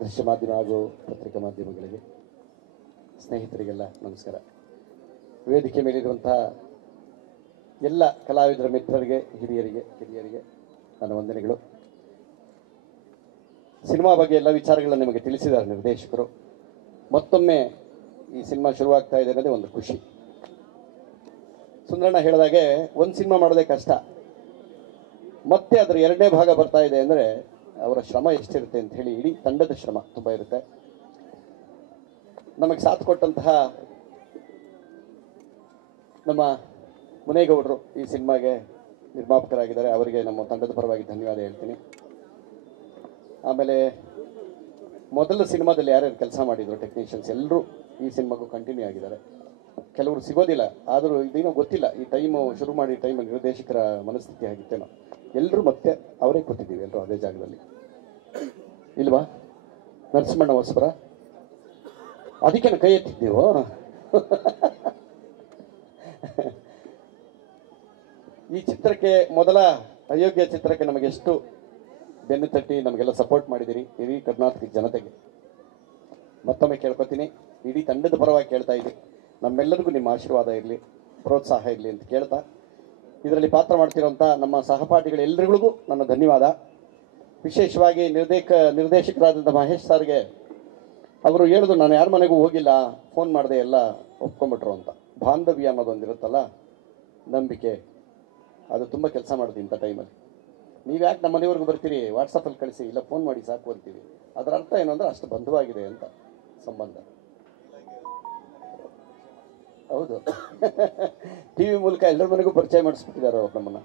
ದೃಶ್ಯ ಮಾಧ್ಯಮ ಹಾಗೂ ಪತ್ರಿಕಾ ಮಾಧ್ಯಮಗಳಿಗೆ, ಸ್ನೇಹಿತರಿಗೆಲ್ಲ ನಮಸ್ಕಾರ. ವೇದಿಕೆ ಮೇಲಿರುವಂತಹ ಎಲ್ಲ ಕಲಾವಿದರ ಮಿತ್ರರಿಗೆ, ಹಿರಿಯರಿಗೆ ನನ್ನ ವಂದನೆಗಳು. ಸಿನಿಮಾ ಬಗ್ಗೆ ಎಲ್ಲ ವಿಚಾರಗಳನ್ನು ನಿಮಗೆ ತಿಳಿಸಿದ್ದಾರೆ ನಿರ್ದೇಶಕರು. ಮತ್ತೊಮ್ಮೆ ಈ ಸಿನಿಮಾ ಶುರುವಾಗ್ತಾ ಇದೆ ಅನ್ನೋದೇ ಒಂದು ಖುಷಿ. ಸುಂದರಣ್ಣ ಹೇಳಿದಾಗೆ ಒಂದು ಸಿನಿಮಾ ಮಾಡೋದೇ ಕಷ್ಟ, ಮತ್ತೆ ಅದರ ಎರಡನೇ ಭಾಗ ಬರ್ತಾ ಇದೆ ಅಂದರೆ ಅವರ ಶ್ರಮ ಎಷ್ಟಿರುತ್ತೆ ಅಂತ ಹೇಳಿ, ಇಡೀ ತಂಡದ ಶ್ರಮ ತುಂಬ ಇರುತ್ತೆ. ನಮಗೆ ಸಾಥ್ ಕೊಟ್ಟಂತಹ ನಮ್ಮ ಮುನೇಗೌಡರು ಈ ಸಿನಿಮಾಗೆ ನಿರ್ಮಾಪಕರಾಗಿದ್ದಾರೆ, ಅವರಿಗೆ ನಮ್ಮ ತಂಡದ ಪರವಾಗಿ ಧನ್ಯವಾದ ಹೇಳ್ತೀನಿ. ಆಮೇಲೆ ಮೊದಲ ಸಿನಿಮಾದಲ್ಲಿ ಯಾರ್ಯಾರು ಕೆಲಸ ಮಾಡಿದ್ರು ಟೆಕ್ನಿಷಿಯನ್ಸ್ ಎಲ್ಲರೂ ಈ ಸಿನಿಮಾಗೂ ಕಂಟಿನ್ಯೂ ಆಗಿದ್ದಾರೆ. ಕೆಲವರು ಸಿಗೋದಿಲ್ಲ, ಆದರೂ ಇದೇನೋ ಗೊತ್ತಿಲ್ಲ, ಈ ಟೈಮು ಶುರು ಮಾಡಿ ಟೈಮಲ್ಲಿ ನಿರ್ದೇಶಕರ ಮನಸ್ಥಿತಿ ಆಗಿತ್ತೇನೋ, ಎಲ್ಲರೂ ಮತ್ತೆ ಅವರೇ ಕೂತಿದ್ದೀವಿ, ಎಲ್ಲರೂ ಅದೇ ಜಾಗದಲ್ಲಿ ಇಲ್ವಾ? ನರಸಿಂಹಣ್ಣ ಹೊಸಬರ, ಅದಕ್ಕೆ ಕೈ ಎತ್ತಿದ್ದೀವೋ. ಈ ಚಿತ್ರಕ್ಕೆ, ಮೊದಲ ಅಯೋಗ್ಯ ಚಿತ್ರಕ್ಕೆ ನಮಗೆಷ್ಟು ಬೆನ್ನು ತಟ್ಟಿ ನಮಗೆಲ್ಲ ಸಪೋರ್ಟ್ ಮಾಡಿದ್ದೀರಿ ಇಡೀ ಕರ್ನಾಟಕ ಜನತೆಗೆ ಮತ್ತೊಮ್ಮೆ ಕೇಳ್ಕೊತೀನಿ. ಇಡೀ ತಂಡದ ಪರವಾಗಿ ಕೇಳ್ತಾ ಇದ್ದೀನಿ, ನಮ್ಮೆಲ್ಲರಿಗೂ ನಿಮ್ಮ ಆಶೀರ್ವಾದ ಇರಲಿ, ಪ್ರೋತ್ಸಾಹ ಇರಲಿ ಅಂತ ಕೇಳ್ತಾ, ಇದರಲ್ಲಿ ಪಾತ್ರ ಮಾಡ್ತಿರೋಂಥ ನಮ್ಮ ಸಹಪಾಠಿಗಳೆಲ್ಲರಿಗೂ ನನ್ನ ಧನ್ಯವಾದ. ವಿಶೇಷವಾಗಿ ನಿರ್ದೇಶಕರಾದಂಥ ಮಹೇಶ್ ಸರ್ಗೆ, ಅವರು ಹೇಳಿದ್ರು ನಾನು ಯಾರ ಮನೆಗೂ ಹೋಗಿಲ್ಲ, ಫೋನ್ ಮಾಡಿದೆ ಎಲ್ಲ ಒಪ್ಕೊಂಡ್ಬಿಟ್ರು ಅಂತ. ಬಾಂಧವ್ಯ ಅನ್ನೋದೊಂದಿರುತ್ತಲ್ಲ, ನಂಬಿಕೆ, ಅದು ತುಂಬ ಕೆಲಸ ಮಾಡಿದೆ ಇಂಥ ಟೈಮಲ್ಲಿ. ನೀವು ಯಾಕೆ ನಮ್ಮ ಮನೆಯವ್ರಿಗೂ ಬರ್ತೀರಿ, ವಾಟ್ಸಪ್ಪಲ್ಲಿ ಕಳಿಸಿ, ಇಲ್ಲ ಫೋನ್ ಮಾಡಿ ಸಾಕು ಅಂತೀವಿ. ಅದರ ಅರ್ಥ ಏನು ಅಂದರೆ ಅಷ್ಟು ಬಂಧುವಾಗಿದೆ ಅಂತ ಸಂಬಂಧ. ಹೌದು, ಟಿ ವಿ ಮೂಲಕ ಎಲ್ಲರ ಮನೆಗೂ ಪರಿಚಯ ಮಾಡಿಸ್ಬಿಟ್ಟಿದ್ದಾರೆ ಅವ್ರು ನಮ್ಮನ್ನು.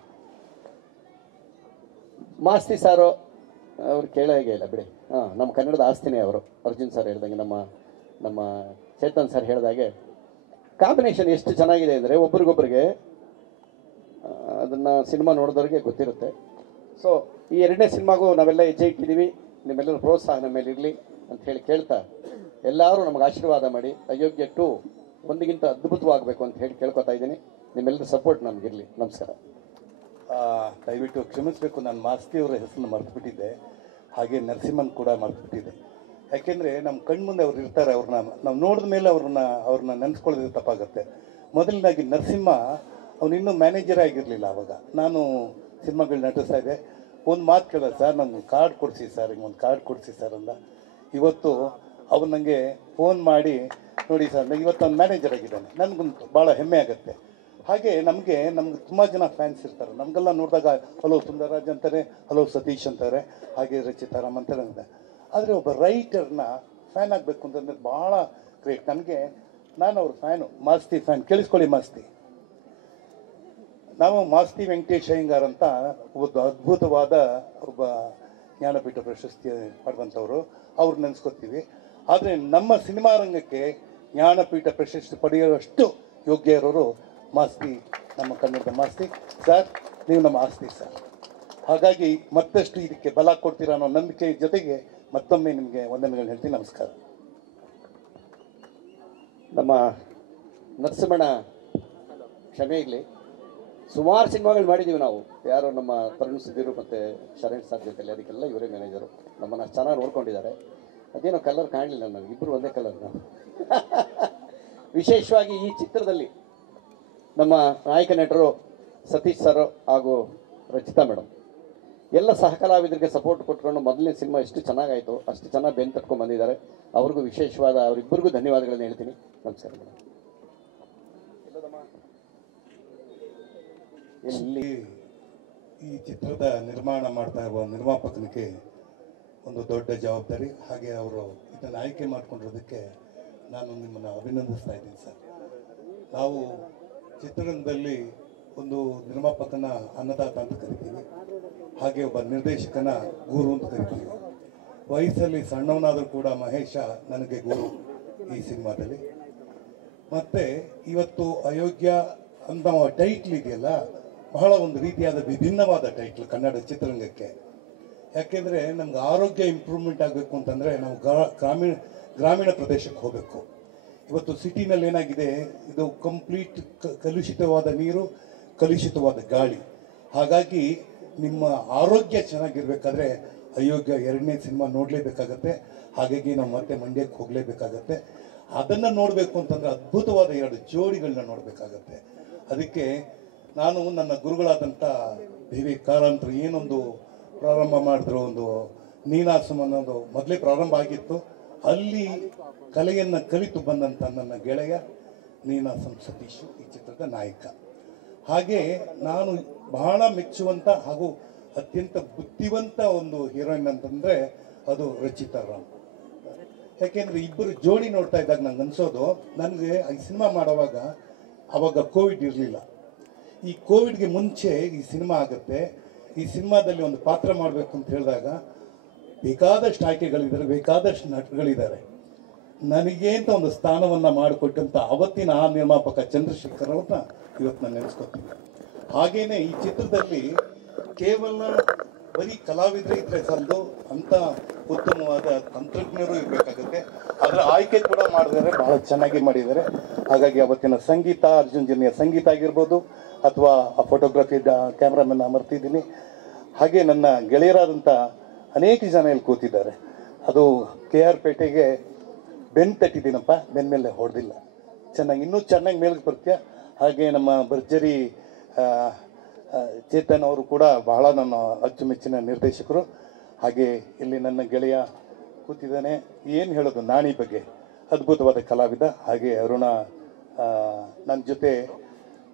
ಮಾಸ್ತಿ ಸಾರು ಅವ್ರು ಕೇಳೋಗೆ ಇಲ್ಲ ಬಿಡಿ. ನಮ್ಮ ಕನ್ನಡದ ಆಸ್ತಿನೇ ಅವರು. ಅರ್ಜುನ್ ಸರ್ ಹೇಳ್ದಂಗೆ, ನಮ್ಮ ಚೇತನ್ ಸರ್ ಹೇಳಿದಾಗೆ ಕಾಂಬಿನೇಷನ್ ಎಷ್ಟು ಚೆನ್ನಾಗಿದೆ ಅಂದರೆ ಒಬ್ರಿಗೊಬ್ರಿಗೆ ಅದನ್ನು ಸಿನಿಮಾ ನೋಡಿದವ್ರಿಗೆ ಗೊತ್ತಿರುತ್ತೆ. ಸೊ ಈ ಎರಡನೇ ಸಿನಿಮಾಗೂ ನಾವೆಲ್ಲ ಹೆಜ್ಜೆ ಇಟ್ಟಿದ್ದೀವಿ, ನಿಮ್ಮೆಲ್ಲರ ಪ್ರೋತ್ಸಾಹ ನಮ್ಮ ಮೇಲೆ ಇರಲಿ ಅಂತ ಹೇಳಿ ಕೇಳ್ತಾ, ಎಲ್ಲರೂ ನಮಗೆ ಆಶೀರ್ವಾದ ಮಾಡಿ ಅಯೋಗ್ಯ 2 ಒಂದಿಗಿಂತ ಅದ್ಭುತವಾಗಬೇಕು ಅಂತ ಹೇಳಿ ಕೇಳ್ಕೊತಾ ಇದ್ದೀನಿ. ನಿಮ್ಮೆಲ್ಲರ ಸಪೋರ್ಟ್ ನಮಗಿರಲಿ. ನಮಸ್ಕಾರ. ದಯವಿಟ್ಟು ಕ್ಷಮಿಸಬೇಕು, ನಾನು ಮಾಸ್ತಿಯವರ ಹೆಸರನ್ನು ಮರೆತುಬಿಟ್ಟಿದ್ದೆ, ಹಾಗೆ ನರಸಿಂಹನ್ ಕೂಡ ಮರೆತುಬಿಟ್ಟಿದ್ದೆ. ಯಾಕೆಂದರೆ ನಮ್ಮ ಕಣ್ಮುಂದೆ ಅವ್ರು ಇರ್ತಾರೆ, ಅವ್ರನ್ನ ನಾವು ನೋಡಿದ ಮೇಲೆ ಅವ್ರನ್ನ ನೆನೆಸ್ಕೊಳ್ಳೋದು ತಪ್ಪಾಗುತ್ತೆ. ಮೊದಲನೇದಾಗಿ ನರಸಿಂಹ ಅವನು ಇನ್ನೂ ಮ್ಯಾನೇಜರ್ ಆಗಿರಲಿಲ್ಲ ಆವಾಗ. ನಾನು ಸಿನಿಮಾಗಳು ನಟಿಸ್ತಾ ಇದ್ದೆ. ಒಂದು ಮಾತು ಕೇಳೋದು, ಸರ್ ನಮ್ಗೆ ಕಾರ್ಡ್ ಕೊಡಿಸಿ ಸರ್, ಹಿಂಗೊಂದು ಕಾರ್ಡ್ ಕೊಡಿಸಿ ಸರ್ ಅಂದ. ಇವತ್ತು ಅವ್ರು ನನಗೆ ಫೋನ್ ಮಾಡಿ, ನೋಡಿ ಸರ್ ಇವತ್ತು ಅವ್ನು ಮ್ಯಾನೇಜರ್ ಆಗಿದ್ದಾನೆ, ನನಗಂತೂ ಭಾಳ ಹೆಮ್ಮೆ ಆಗುತ್ತೆ. ಹಾಗೆ ನಮಗೆ ತುಂಬ ಜನ ಫ್ಯಾನ್ಸ್ ಇರ್ತಾರೆ. ನಮಗೆಲ್ಲ ನೋಡಿದಾಗ ಹಲೋ ಸುಂದರರಾಜ್ ಅಂತಾರೆ, ಹಲೋ ಸತೀಶ್ ಅಂತಾರೆ, ಹಾಗೆ ರಚಿತಾರಾಮ್ ಅಂತಾರೆ ಅಂತ. ಆದರೆ ಒಬ್ಬ ರೈಟರ್ನ ಫ್ಯಾನ್ ಆಗಬೇಕು ಅಂತಂದರೆ ಭಾಳ ಗ್ರೇಟ್. ನಾನು ಅವ್ರ ಫ್ಯಾನು, ಮಾಸ್ತಿ ಫ್ಯಾನ್. ಕೇಳಿಸ್ಕೊಳ್ಳಿ ಮಾಸ್ತಿ, ನಾವು ಮಾಸ್ತಿ ವೆಂಕಟೇಶ್ ಅಯ್ಯಂಗಾರ್ ಅಂತ ಒಬ್ಬ ಅದ್ಭುತವಾದ ಒಬ್ಬ ಜ್ಞಾನಪೀಠ ಪ್ರಶಸ್ತಿ ಪಡೆದಂಥವ್ರು, ಅವ್ರು ನೆನೆಸ್ಕೊತೀವಿ. ಆದರೆ ನಮ್ಮ ಸಿನಿಮಾ ರಂಗಕ್ಕೆ ಜ್ಞಾನಪೀಠ ಪ್ರಶಸ್ತಿ ಪಡೆಯುವಷ್ಟು ಯೋಗ್ಯ ಇರೋರು ಮಾಸ್ತಿ, ನಮ್ಮ ಕನ್ನಡದ ಮಾಸ್ತಿ ಸರ್. ನೀವು ನಮ್ಮ ಆಸ್ತಿ ಸರ್. ಹಾಗಾಗಿ ಮತ್ತಷ್ಟು ಇದಕ್ಕೆ ಬಲ ಕೊಡ್ತೀರಾ ಅನ್ನೋ ನಂಬಿಕೆ ಜೊತೆಗೆ ಮತ್ತೊಮ್ಮೆ ನಿಮಗೆ ವಂದನೆಗಳು ಹೇಳ್ತೀನಿ. ನಮಸ್ಕಾರ. ನಮ್ಮ ನರಸಿಂಹಣ್ಣ ಕ್ಷಮೆ ಇರಲಿ, ಸುಮಾರು ಸಿನಿಮಾಗಳು ಮಾಡಿದ್ದೀವಿ ನಾವು. ಯಾರು ನಮ್ಮ ತರುಣ್ ಸುಧೀರು ಮತ್ತು ಶರಣ್ ಸರ್ ಜೊತೆಲಿ, ಅದಕ್ಕೆಲ್ಲ ಇವರೇ ಮ್ಯಾನೇಜರು. ನಮ್ಮನ್ನು ಅಷ್ಟು ಚೆನ್ನಾಗಿ ನೋಡ್ಕೊಂಡಿದ್ದಾರೆ. ಅದೇನೋ ಕಲರ್ ಕಾಣಲಿಲ್ಲ ನನಗೆ, ಇಬ್ಬರು ಒಂದೇ ಕಲರ್ ನಾವು. ವಿಶೇಷವಾಗಿ ಈ ಚಿತ್ರದಲ್ಲಿ ನಮ್ಮ ನಾಯಕ ನಟರು ಸತೀಶ್ ಸರ್ ಹಾಗೂ ರಚಿತಾ ಮೇಡಮ್ ಎಲ್ಲ ಸಹಕಲಾವಿದರಿಗೆ ಸಪೋರ್ಟ್ ಕೊಟ್ಕೊಂಡು ಮೊದಲನೇ ಸಿನಿಮಾ ಎಷ್ಟು ಚೆನ್ನಾಗಾಯಿತು ಅಷ್ಟು ಚೆನ್ನಾಗಿ ಬೆನ್ನು ತಟ್ಕೊಂಡು ಬಂದಿದ್ದಾರೆ. ಅವ್ರಿಗೂ ವಿಶೇಷವಾದ ಅವರಿಬ್ಬರಿಗೂ ಧನ್ಯವಾದಗಳನ್ನು ಹೇಳ್ತೀನಿ. ನಮಸ್ಕಾರ ಮೇಡಮ್. ಇಲ್ಲಿ ಈ ಚಿತ್ರದ ನಿರ್ಮಾಣ ಮಾಡ್ತಾ ಇರುವ ನಿರ್ಮಾಪಕನಿಗೆ ಒಂದು ದೊಡ್ಡ ಜವಾಬ್ದಾರಿ. ಹಾಗೆ ಅವರು ಇದನ್ನು ಆಯ್ಕೆ ಮಾಡಿಕೊಂಡಿರೋದಕ್ಕೆ ನಾನು ನಿಮ್ಮನ್ನು ಅಭಿನಂದಿಸ್ತಾ ಇದ್ದೀನಿ ಸರ್. ನಾವು ಚಿತ್ರರಂಗದಲ್ಲಿ ಒಂದು ನಿರ್ಮಾಪಕನ ಅನ್ನದಾತ ಅಂತ ಕರಿತೀವಿ, ಹಾಗೆ ಒಬ್ಬ ನಿರ್ದೇಶಕನ ಗುರು ಅಂತ ಕರಿತೀವಿ. ವಯಸ್ಸಲ್ಲಿ ಸಣ್ಣವನಾದರೂ ಕೂಡ ಮಹೇಶ ನನಗೆ ಗುರು ಈ ಸಿನಿಮಾದಲ್ಲಿ. ಮತ್ತು ಇವತ್ತು ಅಯೋಗ್ಯ ಅಂತ ಟೈಟ್ಲ್ ಇದೆಯಲ್ಲ, ಬಹಳ ಒಂದು ರೀತಿಯಾದ ವಿಭಿನ್ನವಾದ ಟೈಟ್ಲ್ ಕನ್ನಡ ಚಿತ್ರರಂಗಕ್ಕೆ. ಯಾಕೆಂದರೆ ನಮ್ಗೆ ಆರೋಗ್ಯ ಇಂಪ್ರೂವ್ಮೆಂಟ್ ಆಗಬೇಕು ಅಂತಂದರೆ ನಾವು ಗ್ರಾಮೀಣ ಪ್ರದೇಶಕ್ಕೆ ಹೋಗಬೇಕು. ಇವತ್ತು ಸಿಟಿನಲ್ಲಿ ಏನಾಗಿದೆ, ಇದು ಕಂಪ್ಲೀಟ್ ಕಲುಷಿತವಾದ ನೀರು, ಕಲುಷಿತವಾದ ಗಾಳಿ. ಹಾಗಾಗಿ ನಿಮ್ಮ ಆರೋಗ್ಯ ಚೆನ್ನಾಗಿರ್ಬೇಕಾದ್ರೆ ಅಯೋಗ್ಯ 2ನೇ ಸಿನಿಮಾ ನೋಡಲೇಬೇಕಾಗತ್ತೆ. ಹಾಗಾಗಿ ನಾವು ಮತ್ತೆ ಮಂಡ್ಯಕ್ಕೆ ಹೋಗಲೇಬೇಕಾಗತ್ತೆ. ಅದನ್ನು ನೋಡಬೇಕು ಅಂತಂದರೆ ಅದ್ಭುತವಾದ 2 ಜೋಡಿಗಳನ್ನ ನೋಡಬೇಕಾಗತ್ತೆ. ಅದಕ್ಕೆ ನಾನು ನನ್ನ ಗುರುಗಳಾದಂಥ ಕಾರಂತರು ಏನೊಂದು ಪ್ರಾರಂಭ ಮಾಡಿದ್ರು, ಒಂದು ನೀನಾಸಂ ಅನ್ನೋದು ಮೊದಲೇ ಪ್ರಾರಂಭ ಆಗಿತ್ತು. ಅಲ್ಲಿ ಕಲೆಯನ್ನು ಕಲಿತು ಬಂದಂಥ ನನ್ನ ಗೆಳೆಯ ನೀನಾಸಂ ಸತೀಶು ಈ ಚಿತ್ರದ ನಾಯಕ. ಹಾಗೆ ನಾನು ಬಹಳ ಮೆಚ್ಚುವಂಥ ಹಾಗೂ ಅತ್ಯಂತ ಬುದ್ಧಿವಂತ ಒಂದು ಹೀರೋಯಿನ್ ಅಂತಂದರೆ ಅದು ರಚಿತಾ ರಾಮ್. ಯಾಕೆಂದರೆ ಇಬ್ಬರು ಜೋಡಿ ನೋಡ್ತಾ ಇದ್ದಾಗ ನಂಗೆ ಅನ್ಸೋದು, ನನಗೆ ಈ ಸಿನಿಮಾ ಮಾಡುವಾಗ ಆವಾಗ ಕೋವಿಡ್ ಇರಲಿಲ್ಲ. ಈ ಕೋವಿಡ್ಗೆ ಮುಂಚೆ ಈ ಸಿನಿಮಾ ಆಗುತ್ತೆ, ಈ ಸಿನಿಮಾದಲ್ಲಿ ಒಂದು ಪಾತ್ರ ಮಾಡಬೇಕು ಅಂತ ಹೇಳಿದಾಗ ಬೇಕಾದಷ್ಟು ಆಯ್ಕೆಗಳಿದ್ದಾರೆ, ಬೇಕಾದಷ್ಟು ನಟಗಳಿದ್ದಾರೆ. ನನಗೆ ಅಂತ ಒಂದು ಸ್ಥಾನವನ್ನು ಮಾಡಿಕೊಟ್ಟಂಥ ಅವತ್ತಿನ ಆ ನಿರ್ಮಾಪಕ ಚಂದ್ರಶೇಖರ್ ಅವ್ರನ್ನ ಇವತ್ತು ನಾನು ನೆನೆಸ್ಕೊತೀನಿ. ಹಾಗೇನೆ ಈ ಚಿತ್ರದಲ್ಲಿ ಕೇವಲ ಬರೀ ಕಲಾವಿದರು ಇದ್ರೆ ಸಾಲದು, ಅಂತ ಉತ್ತಮವಾದ ತಂತ್ರಜ್ಞರು ಇರಬೇಕಾಗುತ್ತೆ. ಅದರ ಆಯ್ಕೆ ಕೂಡ ಮಾಡಿದರೆ ಬಹಳ ಚೆನ್ನಾಗಿ ಮಾಡಿದ್ದಾರೆ. ಹಾಗಾಗಿ ಅವತ್ತಿನ ಸಂಗೀತ, ಅರ್ಜುನ್ ಜನ್ಯ ಸಂಗೀತ ಆಗಿರ್ಬೋದು, ಅಥವಾ ಆ ಫೋಟೋಗ್ರಫಿ ಕ್ಯಾಮ್ರಾಮನ್ ಮರ್ತಿದ್ದೀನಿ. ಹಾಗೆ ನನ್ನ ಗೆಳೆಯರಾದಂಥ ಅನೇಕ ಜನ ಇಲ್ಲಿ ಕೂತಿದ್ದಾರೆ. ಅದು KR ಪೇಟೆಗೆ ಬೆನ್ನು ತಟ್ಟಿದ್ದೀನಪ್ಪ, ಬೆನ್ನ ಮೇಲೆ ಹೊಡೆದಿಲ್ಲ. ಚೆನ್ನಾಗಿ ಇನ್ನೂ ಚೆನ್ನಾಗಿ ಮೇಲ್ಗೆ ಬರ್ತೀಯ. ಹಾಗೆ ನಮ್ಮ ಭರ್ಜರಿ ಚೇತನ್ ಅವರು ಕೂಡ ಬಹಳ ನನ್ನ ಅಚ್ಚುಮೆಚ್ಚಿನ ನಿರ್ದೇಶಕರು. ಹಾಗೆ ಇಲ್ಲಿ ನನ್ನ ಗೆಳೆಯ ಕೂತಿದ್ದಾನೆ, ಏನು ಹೇಳೋದು, ನಾಣಿ ಬಗ್ಗೆ ಅದ್ಭುತವಾದ ಕಲಾವಿದ. ಹಾಗೆ ಅರುಣ ನನ್ನ ಜೊತೆ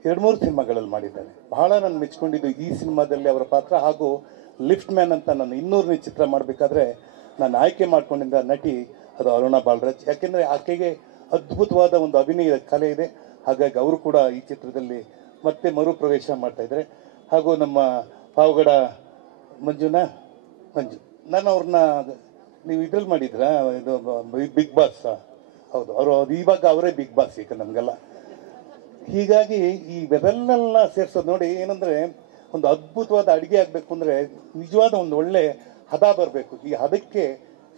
2-3 ಸಿನಿಮಾಗಳಲ್ಲಿ ಮಾಡಿದ್ದಾರೆ. ಬಹಳ ನಾನು ಮೆಚ್ಕೊಂಡಿದ್ದು ಈ ಸಿನಿಮಾದಲ್ಲಿ ಅವರ ಪಾತ್ರ. ಹಾಗೂ ಲಿಫ್ಟ್ ಮ್ಯಾನ್ ಅಂತ ನಾನು 200ನೇ ಚಿತ್ರ ಮಾಡಬೇಕಾದ್ರೆ ನಾನು ಆಯ್ಕೆ ಮಾಡ್ಕೊಂಡಿದ್ದ ನಟಿ ಅದು ಅರುಣಾ ಬಾಲರಾಜ್. ಯಾಕೆಂದರೆ ಆಕೆಗೆ ಅದ್ಭುತವಾದ ಒಂದು ಅಭಿನಯ ಕಲೆ ಇದೆ. ಹಾಗಾಗಿ ಅವರು ಕೂಡ ಈ ಚಿತ್ರದಲ್ಲಿ ಮತ್ತೆ ಮರುಪ್ರವೇಶ ಮಾಡ್ತಾಯಿದ್ದಾರೆ. ಹಾಗೂ ನಮ್ಮ ಪಾವಗಡ ಮಂಜು, ನಾನು ಅವ್ರನ್ನ ನೀವು ಇದ್ರಲ್ಲಿ ಮಾಡಿದ್ರಾ, ಇದು ಬಿಗ್ ಬಾಸ್? ಹೌದು, ಅವರು ಇವಾಗ ಅವರೇ ಬಿಗ್ ಬಾಸ್ ಈಗ ನಮಗೆಲ್ಲ. ಹೀಗಾಗಿ ಈ ಬೆದಲ್ನೆಲ್ಲ ಸೇರಿಸೋದು ನೋಡಿ, ಏನಂದರೆ ಒಂದು ಅದ್ಭುತವಾದ ಅಡುಗೆ ಆಗಬೇಕು ಅಂದರೆ ನಿಜವಾದ ಒಂದು ಒಳ್ಳೆ ಹದ ಬರಬೇಕು. ಈ ಹದಕ್ಕೆ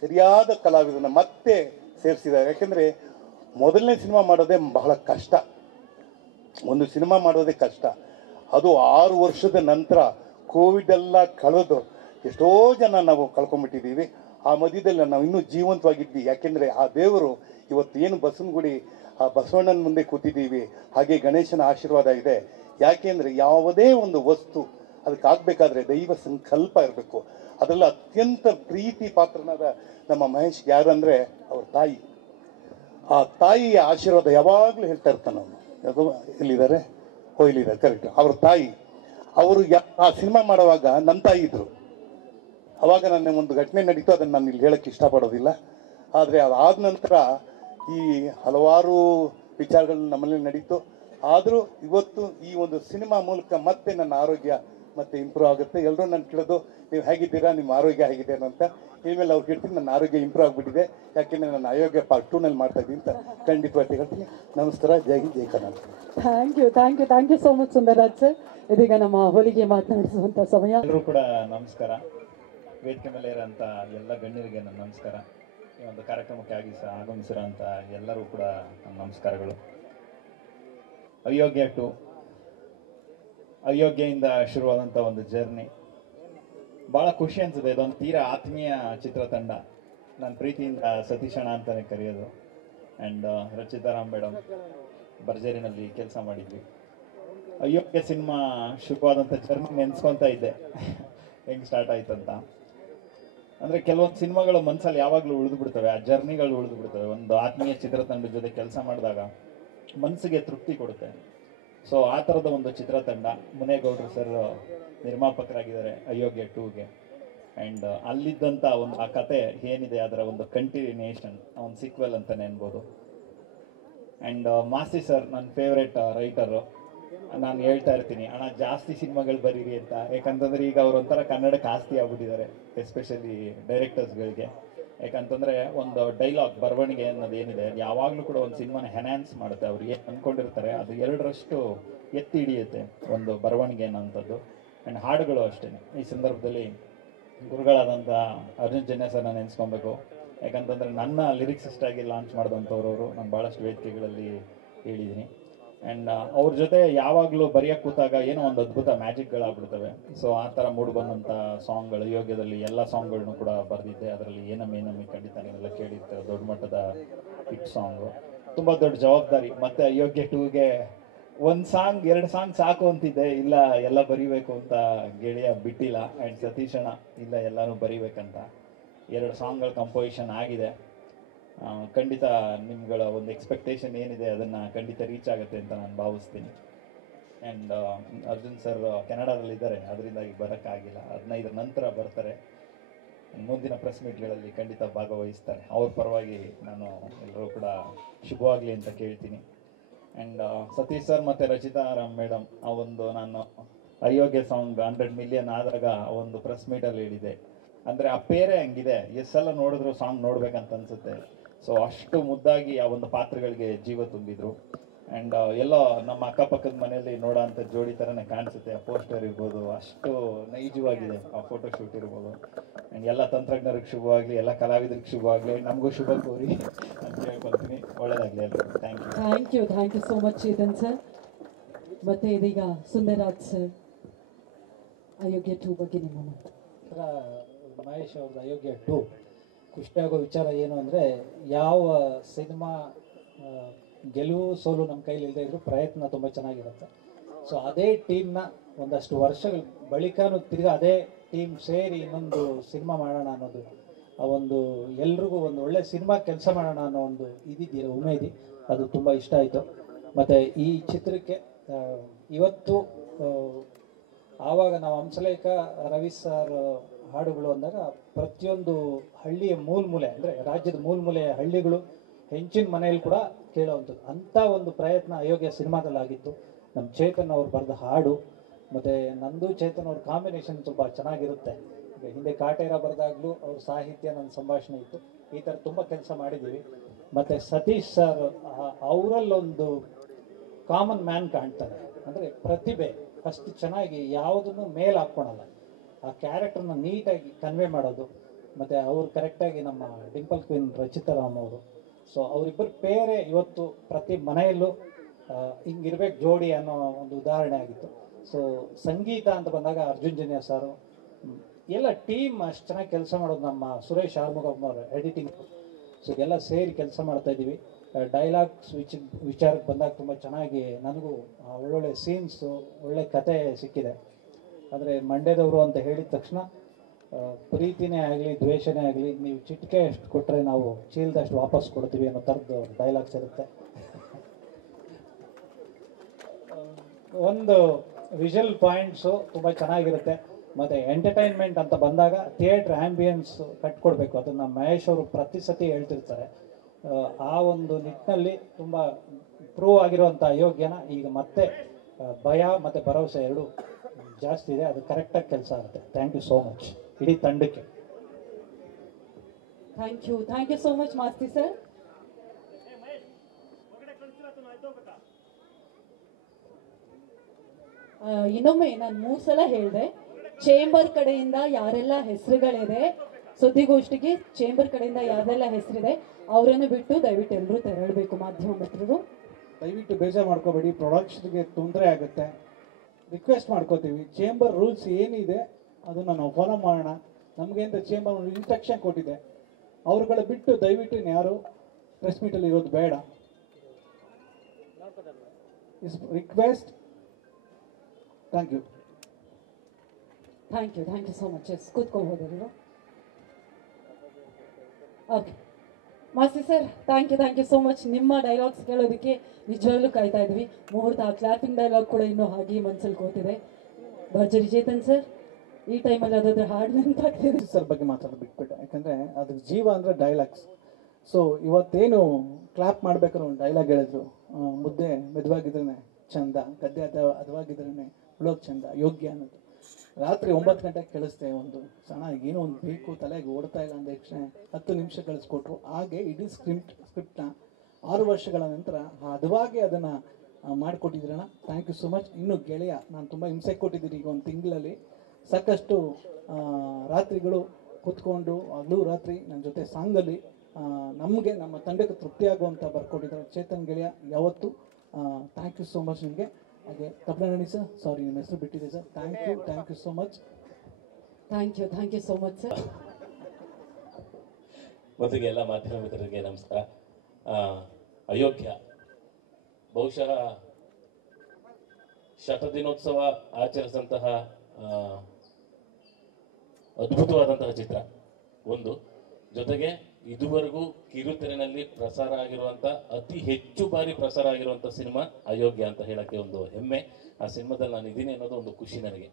ಸರಿಯಾದ ಕಲಾವಿದನ ಮತ್ತೆ ಸೇರಿಸಿದ್ದಾರೆ. ಯಾಕೆಂದರೆ ಮೊದಲನೇ ಸಿನಿಮಾ ಮಾಡೋದೇ ಬಹಳ ಕಷ್ಟ, ಒಂದು ಸಿನಿಮಾ ಮಾಡೋದೇ ಕಷ್ಟ. ಅದು 6 ವರ್ಷದ ನಂತರ ಕೋವಿಡ್ ಎಲ್ಲ ಕಳೆದು ಎಷ್ಟೋ ಜನ ನಾವು ಕಳ್ಕೊಂಡ್ಬಿಟ್ಟಿದ್ದೀವಿ. ಆ ಮಧ್ಯದಲ್ಲಿ ನಾವು ಇನ್ನೂ ಜೀವಂತವಾಗಿದ್ವಿ. ಯಾಕೆಂದರೆ ಆ ದೇವರು ಇವತ್ತು ಏನು ಬಸವನಗುಡಿ ಆ ಬಸವಣ್ಣನ ಮುಂದೆ ಕೂತಿದ್ದೀವಿ. ಹಾಗೆ ಗಣೇಶನ ಆಶೀರ್ವಾದ ಇದೆ. ಯಾಕೆಂದರೆ ಯಾವುದೇ ಒಂದು ವಸ್ತು ಅದಕ್ಕಾಗಬೇಕಾದ್ರೆ ದೈವ ಸಂಕಲ್ಪ ಇರಬೇಕು. ಅದರಲ್ಲಿ ಅತ್ಯಂತ ಪ್ರೀತಿ ಪಾತ್ರನಾದ ನಮ್ಮ ಮಹೇಶ್ ಯಾರಂದರೆ ಅವ್ರ ತಾಯಿ. ಆ ತಾಯಿಯ ಆಶೀರ್ವಾದ ಯಾವಾಗಲೂ ಹೇಳ್ತಾ ಇರ್ತಾನೆ ಅವನು. ಎಲ್ಲಿದ್ದಾರೆ? ಇಲ್ಲಿದ್ದಾರೆ, ಕರೆಕ್ಟ್. ಅವ್ರ ತಾಯಿ ಅವರು ಆ ಸಿನಿಮಾ ಮಾಡುವಾಗ ನಮ್ಮ ತಾಯಿ ಇದ್ದರು. ಅವಾಗ ನನ್ನ ಒಂದು ಘಟನೆ ನಡೀತು, ಅದನ್ನು ನಾನು ಇಲ್ಲಿ ಹೇಳೋಕ್ಕೆ ಇಷ್ಟಪಡೋದಿಲ್ಲ. ಆದರೆ ಅದಾದ ನಂತರ ಈ ಹಲವಾರು ವಿಚಾರಗಳು ನಮ್ಮಲ್ಲಿ ನಡೀತು. ಆದರೂ ಇವತ್ತು ಈ ಒಂದು ಸಿನಿಮಾ ಮೂಲಕ ಮತ್ತೆ ನನ್ನ ಆರೋಗ್ಯ ಮತ್ತೆ ಇಂಪ್ರೂವ್ ಆಗುತ್ತೆ. ಎಲ್ಲರೂ ನಾನು ಕೇಳೋದು, ನೀವು ಹೇಗಿದ್ದೀರಾ, ನಿಮ್ಮ ಆರೋಗ್ಯ ಹೇಗಿದೆ ಅಂತ. ಇನ್ಮೇಲೆ ಅವ್ರು ಹೇಳ್ತೀನಿ, ನನ್ನ ಆರೋಗ್ಯ ಇಂಪ್ರೂವ್ ಆಗಿಬಿಟ್ಟಿದೆ. ಯಾಕೆಂದರೆ ನನ್ನ ಆರೋಗ್ಯ ಪಾರ್ಟ್ 2ನಲ್ಲಿ ಮಾಡ್ತಾ ಇದ್ದೀನಿ ಅಂತ ಖಂಡಿತವಾಗಿ ಹೇಳ್ತೀನಿ. ನಮಸ್ಕಾರ, ಜೈ ಹಿಂದ್, ಜೈ Karnataka. Thank you so much Sundararaj sir. ಇದೀಗ ನಮ್ಮ ಹೋಲಿಗೆ ಮಾತನಾಡಿಸುವಂಥ ಸಮಯ. ಎಲ್ಲರೂ ಕೂಡ ನಮಸ್ಕಾರ. ವೇದಿಕೆ ಮೇಲೆ ಇರೋಂಥ ಎಲ್ಲ ಗಣ್ಯರಿಗೆ ನನ್ನ ನಮಸ್ಕಾರ. ಈ ಒಂದು ಕಾರ್ಯಕ್ರಮಕ್ಕೆ ಆಗಮಿಸಿರೋಂಥ ಎಲ್ಲರೂ ಕೂಡ ನನ್ನ ನಮಸ್ಕಾರಗಳು. ಅಯೋಗ್ಯ 2, ಅಯೋಗ್ಯೆಯಿಂದ ಶುರುವಾದಂಥ ಒಂದು ಜರ್ನಿ ಭಾಳ ಖುಷಿ ಅನಿಸುತ್ತೆ. ಇದೊಂದು ತೀರಾ ಆತ್ಮೀಯ ಚಿತ್ರತಂಡ. ನಾನು ಪ್ರೀತಿಯಿಂದ ಸತೀಶಣ್ಣ ಅಂತಲೇ ಕರೆಯೋದು. ಆ್ಯಂಡ್ ರಚಿತಾ ರಾಮ್ ಮೇಡಮ್ ಭರ್ಜರಿನಲ್ಲಿ ಕೆಲಸ ಮಾಡಿದ್ವಿ. ಅಯೋಗ್ಯ ಸಿನಿಮಾ ಶುರುವಾದಂಥ ಜರ್ನಿ ನೆನೆಸ್ಕೊತಾ ಇದ್ದೆ, ಹೆಂಗೆ ಸ್ಟಾರ್ಟ್ ಆಯ್ತಂತ. ಅಂದರೆ ಕೆಲವೊಂದು ಸಿನಿಮಾಗಳು ಮನಸ್ಸಲ್ಲಿ ಯಾವಾಗಲೂ ಉಳಿದು ಬಿಡ್ತವೆ, ಆ ಜರ್ನಿಗಳು ಉಳಿದು ಬಿಡ್ತವೆ. ಒಂದು ಆತ್ಮೀಯ ಚಿತ್ರತಂಡದ ಜೊತೆ ಕೆಲಸ ಮಾಡಿದಾಗ ಮನಸ್ಸಿಗೆ ತೃಪ್ತಿ ಕೊಡುತ್ತೆ. ಸೊ ಆ ಥರದ ಒಂದು ಚಿತ್ರತಂಡ. ಮುನೇಗೌಡರು ಸರ್ ನಿರ್ಮಾಪಕರಾಗಿದ್ದಾರೆ ಅಯೋಗ್ಯ 2ಗೆ. ಆ್ಯಂಡ್ ಅಲ್ಲಿದ್ದಂಥ ಒಂದು ಆ ಕತೆ ಏನಿದೆ ಅದರ ಒಂದು ಕಂಟಿನ್ಯೂಯೇಷನ್, ಒಂದು ಸಿಕ್ವೆಲ್ ಅಂತಲೇ ಅನ್ಬೋದು. ಆ್ಯಂಡ್ ಮಾಸ್ತಿ ಸರ್ ನನ್ನ ಫೇವ್ರೆಟ್ ರೈಟರು. ನಾನು ಹೇಳ್ತಾ ಇರ್ತೀನಿ, ಅಣ್ಣ ಜಾಸ್ತಿ ಸಿನಿಮಾಗಳು ಬರೀರಿ ಅಂತ. ಯಾಕಂತಂದರೆ ಈಗ ಅವರು ಒಂಥರ ಕನ್ನಡಕ್ಕೆ ಆಸ್ತಿ ಆಗ್ಬಿಟ್ಟಿದ್ದಾರೆ, ಎಸ್ಪೆಷಲಿ ಡೈರೆಕ್ಟರ್ಸ್ಗಳಿಗೆ. ಯಾಕಂತಂದರೆ ಒಂದು ಡೈಲಾಗ್, ಬರವಣಿಗೆ ಅನ್ನೋದು ಏನಿದೆ, ಯಾವಾಗಲೂ ಕೂಡ ಒಂದು ಸಿನಿಮಾನ ಎನ್ಹ್ಯಾನ್ಸ್ ಮಾಡುತ್ತೆ. ಅವ್ರು ಏನು ಅಂದ್ಕೊಂಡಿರ್ತಾರೆ ಅದು 2ರಷ್ಟು ಎತ್ತಿ ಹಿಡಿಯುತ್ತೆ ಒಂದು ಬರವಣಿಗೆ ಅನ್ನೋಂಥದ್ದು. ಆ್ಯಂಡ್ ಹಾಡುಗಳು ಅಷ್ಟೇ. ಈ ಸಂದರ್ಭದಲ್ಲಿ ಗುರುಗಳಾದಂಥ ಅರ್ಜುನ್ ಜನ್ಯ ಸರ್ನ ನೆನೆಸ್ಕೊಬೇಕು. ಯಾಕಂತಂದರೆ ನನ್ನ ಲಿರಿಕ್ಸಿಸ್ಟ್ ಆಗಿ ಲಾಂಚ್ ಮಾಡಿದಂಥವ್ರವರು ನಾನು ಭಾಳಷ್ಟು ವೇದಿಕೆಗಳಲ್ಲಿ ಹೇಳಿದ್ದೀನಿ. ಆ್ಯಂಡ್ ಅವ್ರ ಜೊತೆ ಯಾವಾಗಲೂ ಬರೆಯೋಕ್ಕೆ ಕೂತಾಗ ಏನೋ ಒಂದು ಅದ್ಭುತ ಮ್ಯಾಜಿಕ್ಗಳಾಗ್ಬಿಡ್ತವೆ. ಸೊ ಆ ಥರ ಮೂಡಿ ಬಂದಂಥ ಸಾಂಗ್ಗಳು ಯೋಗ್ಯದಲ್ಲಿ ಎಲ್ಲ ಸಾಂಗ್ಗಳನ್ನು ಕೂಡ ಬರೆದಿದ್ದೆ. ಅದರಲ್ಲಿ ಏನಮ್ಮಿ ಖಂಡಿತ ನೀವೆಲ್ಲ ಕೇಳಿರ್ತೀರ, ದೊಡ್ಡ ಮಟ್ಟದ ಹಿಟ್ ಸಾಂಗು. ತುಂಬ ದೊಡ್ಡ ಜವಾಬ್ದಾರಿ. ಮತ್ತು ಅಯೋಗ್ಯ 2ಗೆ ಒಂದು ಸಾಂಗ್ 2 ಸಾಂಗ್ ಸಾಕು ಅಂತಿದ್ದೆ, ಇಲ್ಲ ಎಲ್ಲ ಬರಿಬೇಕು ಅಂತ ಗೆಳೆಯ ಬಿಟ್ಟಿಲ್ಲ. ಆ್ಯಂಡ್ ಸತೀಶಣ್ಣ ಇಲ್ಲ ಎಲ್ಲನೂ ಬರಿಬೇಕಂತ 2 ಸಾಂಗ್ಗಳ ಕಂಪೋಸಿಷನ್ ಆಗಿದೆ. ಖಂಡಿತ ನಿಮ್ಗಳ ಒಂದು ಎಕ್ಸ್ಪೆಕ್ಟೇಷನ್ ಏನಿದೆ ಅದನ್ನು ಖಂಡಿತ ರೀಚ್ ಆಗುತ್ತೆ ಅಂತ ನಾನು ಭಾವಿಸ್ತೀನಿ. ಆ್ಯಂಡ್ ಅರ್ಜುನ್ ಸರ್ ಕೆನಡಾದಲ್ಲಿದ್ದಾರೆ, ಅದರಿಂದಾಗಿ ಬರೋಕ್ಕಾಗಿಲ್ಲ. 15 ನಂತರ ಬರ್ತಾರೆ. ಮುಂದಿನ ಪ್ರೆಸ್ ಮೀಟ್ಗಳಲ್ಲಿ ಖಂಡಿತ ಭಾಗವಹಿಸ್ತಾರೆ. ಅವ್ರ ಪರವಾಗಿ ನಾನು ಎಲ್ಲರೂ ಕೂಡ ಶುಭವಾಗಲಿ ಅಂತ ಕೇಳ್ತೀನಿ. ಆ್ಯಂಡ್ ಸತೀಶ್ ಸರ್ ಮತ್ತು ರಚಿತಾ ರಾಮ್ ಮೇಡಮ್ ಆ ಒಂದು ನಾನು ಅಯೋಗ್ಯ ಸಾಂಗ್ 100 ಮಿಲಿಯನ್ ಆದಾಗ ಒಂದು ಪ್ರೆಸ್ ಮೀಟಲ್ಲಿ ಹೇಳಿದೆ, ಅಂದರೆ ಆ ಪೇರೆ ಹಂಗಿದೆ, ಎಷ್ಟು ಸಲ ನೋಡಿದ್ರು ಸಾಂಗ್ ನೋಡ್ಬೇಕಂತ ಅನ್ಸುತ್ತೆ. ಸೊ ಅಷ್ಟು ಮುದ್ದಾಗಿ ಆ ಒಂದು ಪಾತ್ರಗಳಿಗೆ ಜೀವ ತುಂಬಿದ್ರು. ಆ್ಯಂಡ್ ಎಲ್ಲೋ ನಮ್ಮ ಅಕ್ಕಪಕ್ಕದ ಮನೆಯಲ್ಲಿ ನೋಡೋ ಅಂಥ ಜೋಡಿ ಥರನೇ ಕಾಣಿಸುತ್ತೆ. ಆ ಪೋಸ್ಟರ್ ಇರ್ಬೋದು, ಅಷ್ಟು ನೈಜವಾಗಿದೆ ಆ ಫೋಟೋಶೂಟ್ ಇರ್ಬೋದು. ಆ್ಯಂಡ್ ಎಲ್ಲ ತಂತ್ರಜ್ಞರಿಗೆ ಶುಭವಾಗಲಿ, ಎಲ್ಲ ಕಲಾವಿದರಿಗೆ ಶುಭವಾಗಲಿ, ನಮಗೂ ಶುಭ ಕೋರಿ ಅಂತ ಹೇಳ್ಕೊಳ್ತೀನಿ. ಒಳ್ಳೆಯದಾಗಲಿ ಎಲ್ಲರೂ. Thank you. Thank you so much Chetan sir. ಮತ್ತು ಇದೀಗ ಸುಂದರರಾಜ್ ಸರ್, ಅಯೋಗ್ಯ 2 ಬಗ್ಗೆ ನಿಮ್ಮ ಮಾತು. ಮಹೇಶ್ ಅವ್ರದ್ದು ಅಯೋಗ್ಯ 2 ಖುಷಿಯಾಗೋ ವಿಚಾರ ಏನು ಅಂದರೆ, ಯಾವ ಸಿನಿಮಾ ಗೆಲುವು ಸೋಲು ನಮ್ಮ ಕೈಲಿ ಇಲ್ಲದೆ ಇದ್ರೂ ಪ್ರಯತ್ನ ತುಂಬ ಚೆನ್ನಾಗಿರುತ್ತೆ. ಸೊ ಅದೇ ಟೀಮ್ನ ಒಂದಷ್ಟು ವರ್ಷಗಳ ಬಳಿಕನೂ ತಿರ್ಗಿ ಅದೇ ಟೀಮ್ ಸೇರಿ ಇನ್ನೊಂದು ಸಿನಿಮಾ ಮಾಡೋಣ ಅನ್ನೋದು, ಆ ಒಂದು ಎಲ್ರಿಗೂ ಒಂದು ಒಳ್ಳೆ ಸಿನಿಮಾ ಕೆಲಸ ಮಾಡೋಣ ಅನ್ನೋ ಒಂದು ಇದಿದೆಯಲ್ಲ ಉಮೇದಿ, ಅದು ತುಂಬ ಇಷ್ಟ ಆಯಿತು. ಮತ್ತು ಈ ಚಿತ್ರಕ್ಕೆ ಇವತ್ತು ಆವಾಗ ನಾವು ಹಂಸಲೇಖ ರವಿ ಸರ್ ಹಾಡುಗಳು ಅಂದಾಗ ಪ್ರತಿಯೊಂದು ಹಳ್ಳಿಯ ಮೂಲೆ ಅಂದರೆ ರಾಜ್ಯದ ಮೂಲೆಯ ಹಳ್ಳಿಗಳು ಹೆಂಚಿನ ಮನೆಯಲ್ಲಿ ಕೂಡ ಕೇಳೋವಂಥದ್ದು ಅಂಥ ಒಂದು ಪ್ರಯತ್ನ ಅಯೋಗ್ಯ ಸಿನಿಮಾದಲ್ಲಾಗಿತ್ತು. ನಮ್ಮ ಚೇತನ್ ಅವ್ರು ಬರೆದ ಹಾಡು ಮತ್ತು ನಂದು ಚೇತನ್ ಅವ್ರ ಕಾಂಬಿನೇಷನ್ ತುಂಬ ಚೆನ್ನಾಗಿರುತ್ತೆ. ಈಗ ಹಿಂದೆ ಕಾಟೇರ ಬರೆದಾಗಲೂ ಅವ್ರ ಸಾಹಿತ್ಯ ನನ್ನ ಸಂಭಾಷಣೆ ಇತ್ತು. ಈ ಥರ ತುಂಬ ಕೆಲಸ ಮಾಡಿದ್ದೀವಿ. ಮತ್ತು ಸತೀಶ್ ಸರ್ ಅವರಲ್ಲೊಂದು ಕಾಮನ್ ಮ್ಯಾನ್ ಕಾಣ್ತಾರೆ, ಅಂದರೆ ಪ್ರತಿಭೆ ಅಷ್ಟು ಚೆನ್ನಾಗಿ ಯಾವುದನ್ನು ಮೇಲೆ ಹಾಕ್ಕೊಳಲ್ಲ, ಆ ಕ್ಯಾರೆಕ್ಟರ್ನ ನೀಟಾಗಿ ಕನ್ವೆ ಮಾಡೋದು. ಮತ್ತು ಅವರು ಕರೆಕ್ಟಾಗಿ ನಮ್ಮ ಡಿಂಪಲ್ ಕ್ವೀನ್ ರಚಿತಾ ರಾಮ್ ಅವರು, ಸೊ ಅವರಿಬ್ಬರು ಪೇರೆ ಇವತ್ತು ಪ್ರತಿ ಮನೆಯಲ್ಲೂ ಹಿಂಗಿರ್ಬೇಕು ಜೋಡಿ ಅನ್ನೋ ಒಂದು ಉದಾಹರಣೆ ಆಗಿತ್ತು. ಸೊ ಸಂಗೀತ ಅಂತ ಬಂದಾಗ ಅರ್ಜುನ್ ಜನ್ಯ ಸಾರು ಎಲ್ಲ ಟೀಮ್ ಅಷ್ಟು ಚೆನ್ನಾಗಿ ಕೆಲಸ ಮಾಡೋದು. ನಮ್ಮ ಸುರೇಶ್ ಆರ್ಮುಗಮ್ ಅವರು ಎಡಿಟಿಂಗ್, ಸೊ ಎಲ್ಲ ಸೇರಿ ಕೆಲಸ ಮಾಡ್ತಾಯಿದ್ದೀವಿ. ಡೈಲಾಗ್ಸ್ ವಿಚಾರಕ್ಕೆ ಬಂದಾಗ ತುಂಬ ಚೆನ್ನಾಗಿ ನನಗೂ ಒಳ್ಳೊಳ್ಳೆ ಸೀನ್ಸು, ಒಳ್ಳೆ ಕತೆ ಸಿಕ್ಕಿದೆ. ಆದರೆ ಮಂಡ್ಯದವರು ಅಂತ ಹೇಳಿದ ತಕ್ಷಣ ಪ್ರೀತಿನೇ ಆಗಲಿ ದ್ವೇಷನೇ ಆಗಲಿ, ನೀವು ಚಿಟಿಕೆ ಅಷ್ಟು ಕೊಟ್ಟರೆ ನಾವು ಚೀಲದಷ್ಟು ವಾಪಸ್ ಕೊಡ್ತೀವಿ ಅನ್ನೋ ಥರದ್ದು ಡೈಲಾಗ್ಸ್ ಇರುತ್ತೆ. ಒಂದು ವಿಷುವಲ್ ಪಾಯಿಂಟ್ಸು ತುಂಬ ಚೆನ್ನಾಗಿರುತ್ತೆ. ಮತ್ತು ಎಂಟರ್ಟೈನ್ಮೆಂಟ್ ಅಂತ ಬಂದಾಗ ಥಿಯೇಟ್ರ್ ಆ್ಯಂಬಿಯನ್ಸ್ ಕಟ್ಕೊಡ್ಬೇಕು. ಅದನ್ನು ಮಹೇಶ್ ಅವರು ಪ್ರತಿ ಸತಿ ಹೇಳ್ತಿರ್ತಾರೆ. ಆ ಒಂದು ನಿಟ್ಟಿನಲ್ಲಿ ತುಂಬ ಪ್ರೂವ್ ಆಗಿರುವಂಥ ಅಯೋಗ್ಯನ ಈಗ ಮತ್ತೆ ಭಯ ಮತ್ತು ಭರವಸೆ ಎರಡೂ ಜಾಸ್ತಿ ಇದೆ. ಅದು ಕರೆಕ್ಟಾಗಿ ಕೆಲಸ ಆಗುತ್ತೆ. ಥ್ಯಾಂಕ್ ಯು ಸೋ ಮಚ್ ಇಡೀ ತಂಡಕ್ಕೆ. Thank you so much Masti sir. ಇನ್ನೊಮ್ಮೆ ನಾನು 3 ಸಲ ಹೇಳಿದೆ, ಚೇಂಬರ್ ಕಡೆಯಿಂದ ಯಾರೆಲ್ಲ ಹೆಸರುಗಳಿದೆ ಸುದ್ದಿಗೋಷ್ಠಿಗೆ, ಚೇಂಬರ್ ಕಡೆಯಿಂದ ಯಾರೆಲ್ಲ ಹೆಸರಿದೆ ಅವರನ್ನು ಬಿಟ್ಟು ದಯವಿಟ್ಟು ಎಲ್ಲರೂ ತೆರಳಬೇಕು. ಮಾಧ್ಯಮ ಮಿತ್ರರು ದಯವಿಟ್ಟು ಬೇಜಾರು ಮಾಡ್ಕೋಬೇಡಿ, ಪ್ರೊಡಕ್ಷನ್ಗೆ ತೊಂದರೆ ಆಗುತ್ತೆ. ರಿಕ್ವೆಸ್ಟ್ ಮಾಡ್ಕೋತೀವಿ, ಚೇಂಬರ್ ರೂಲ್ಸ್ ಏನಿದೆ ಅದನ್ನು ನಾವು ಫಾಲೋ ಮಾಡೋಣ. ನಮಗೆ ಅಂತ ಚೇಂಬರ್ ಒಂದು ಇನ್ಸ್ಟ್ರಕ್ಷನ್ ಕೊಟ್ಟಿದೆ, ಅವ್ರುಗಳ ಬಿಟ್ಟು ದಯವಿಟ್ಟು ಯಾರು ಪ್ರೆಸ್ ಮೀಟಲ್ಲಿ ಇರೋದು ಬೇಡ. Is request. Thank you so much. ಕೂತ್ಕೋಬೋದಲ್ವ? Okay Masti sir, thank you so much. ನಿಮ್ಮ ಡೈಲಾಗ್ಸ್ ಕೇಳೋದಕ್ಕೆ ನಿಜವಾಗ್ಲೂ ಕಾಯ್ತಾ ಇದ್ವಿ. ಮುಹೂರ್ತ ಕ್ಲಾಪಿಂಗ್ ಡೈಲಾಗ್ ಕೂಡ ಇನ್ನೂ ಹಾಗೆ ಮನಸ್ಸಲ್ಲಿ ಕೂತಿದೆ. ಭರ್ಜರಿ ಚೇತನ್ ಸರ್, ಈ ಟೈಮಲ್ಲಿ ಅದಾದ್ರೆ ಹಾಡು ನೆನಪಾಗ್ತಿದೆ. ಸರ್ ಬಗ್ಗೆ ಮಾತಾಡೋದು ಬಿಟ್ಬಿಟ್ಟೆ, ಯಾಕಂದರೆ ಅದಕ್ಕೆ ಜೀವ ಅಂದರೆ ಡೈಲಾಗ್ಸ್. ಸೊ ಇವತ್ತೇನು ಕ್ಲಾಪ್ ಮಾಡ್ಬೇಕಾದ್ರೆ ಒಂದು ಡೈಲಾಗ್ ಹೇಳಿದ್ರು, ಮುದ್ದೆ ಮೆದುವಾಗಿದ್ರೇ ಚಂದ, ಗದ್ದೆ ಅದವಾಗಿದ್ರೇ ಉಳೋದು ಚಂದ, ಯೋಗ್ಯ ಅನ್ನೋದು. ರಾತ್ರಿ 9 ಗಂಟೆಗೆ ಕೇಳಿಸ್ತೆ, ಒಂದು ಸಣ್ಣ ಏನೋ ಒಂದು ಬೇಕು ತಲೆಗೆ ಓಡ್ತಾ ಇಲ್ಲ ಅಂದ ತಕ್ಷಣ 10 ನಿಮಿಷ ಕಳಿಸ್ಕೊಟ್ರು. ಹಾಗೆ ಇಡೀ ಸ್ಕ್ರಿಪ್ಟ್ನ 6 ವರ್ಷಗಳ ನಂತರ ಹದವಾಗಿ ಅದನ್ನು ಮಾಡಿಕೊಟ್ಟಿದ್ರಣ್ಣ. Thank you so much. ಇನ್ನು ಗೆಳೆಯ, ನಾನು ತುಂಬ ಹಿಂಸೆ ಕೊಟ್ಟಿದ್ದೀನಿ ಈಗ ಒಂದು ತಿಂಗಳಲ್ಲಿ. ಸಾಕಷ್ಟು ರಾತ್ರಿಗಳು ಕೂತ್ಕೊಂಡು ಹಗಲು ರಾತ್ರಿ ನನ್ನ ಜೊತೆ ಸಾಂಗಲ್ಲಿ ನಮಗೆ ನಮ್ಮ ತಂಡಕ್ಕೆ ತೃಪ್ತಿಯಾಗುವಂಥ ಬರ್ಕೊಟ್ಟಿದ್ದಾರೆ. ಚೇತನ್ ಗೆಳೆಯ ಯಾವತ್ತೂ ಥ್ಯಾಂಕ್ ಯು ಸೋ ಮಚ್ ನಿಮಗೆ. ಹಾಗೆ ತಪ್ಪನಹಳ್ಳಿ ಸರ್, ಸಾರಿ ನಿಮ್ಮ ಹೆಸರು ಬಿಟ್ಟಿದೆ sir. Thank you so much. Thank you so much sir. ಮೊದಲಿಗೆ ಎಲ್ಲ ಮಾಧ್ಯಮ ಮಿತ್ರರಿಗೆ ನಮಸ್ಕಾರ. ಅಯೋಗ್ಯ ಬಹುಶಃ ಶತದಿನೋತ್ಸವ ಆಚರಿಸಿದಂತಹ ಅದ್ಭುತವಾದಂತಹ ಚಿತ್ರ ಒಂದು. ಜೊತೆಗೆ ಇದುವರೆಗೂ ಕಿರುತೆರೆನಲ್ಲಿ ಪ್ರಸಾರ ಆಗಿರುವಂಥ ಅತಿ ಹೆಚ್ಚು ಬಾರಿ ಪ್ರಸಾರ ಆಗಿರುವಂಥ ಸಿನಿಮಾ ಅಯೋಗ್ಯ ಅಂತ ಹೇಳಕ್ಕೆ ಒಂದು ಹೆಮ್ಮೆ. ಆ ಸಿನಿಮಾದಲ್ಲಿ ನಾನು ಇದ್ದೀನಿ ಅನ್ನೋದು ಒಂದು ಖುಷಿ ನನಗೆ.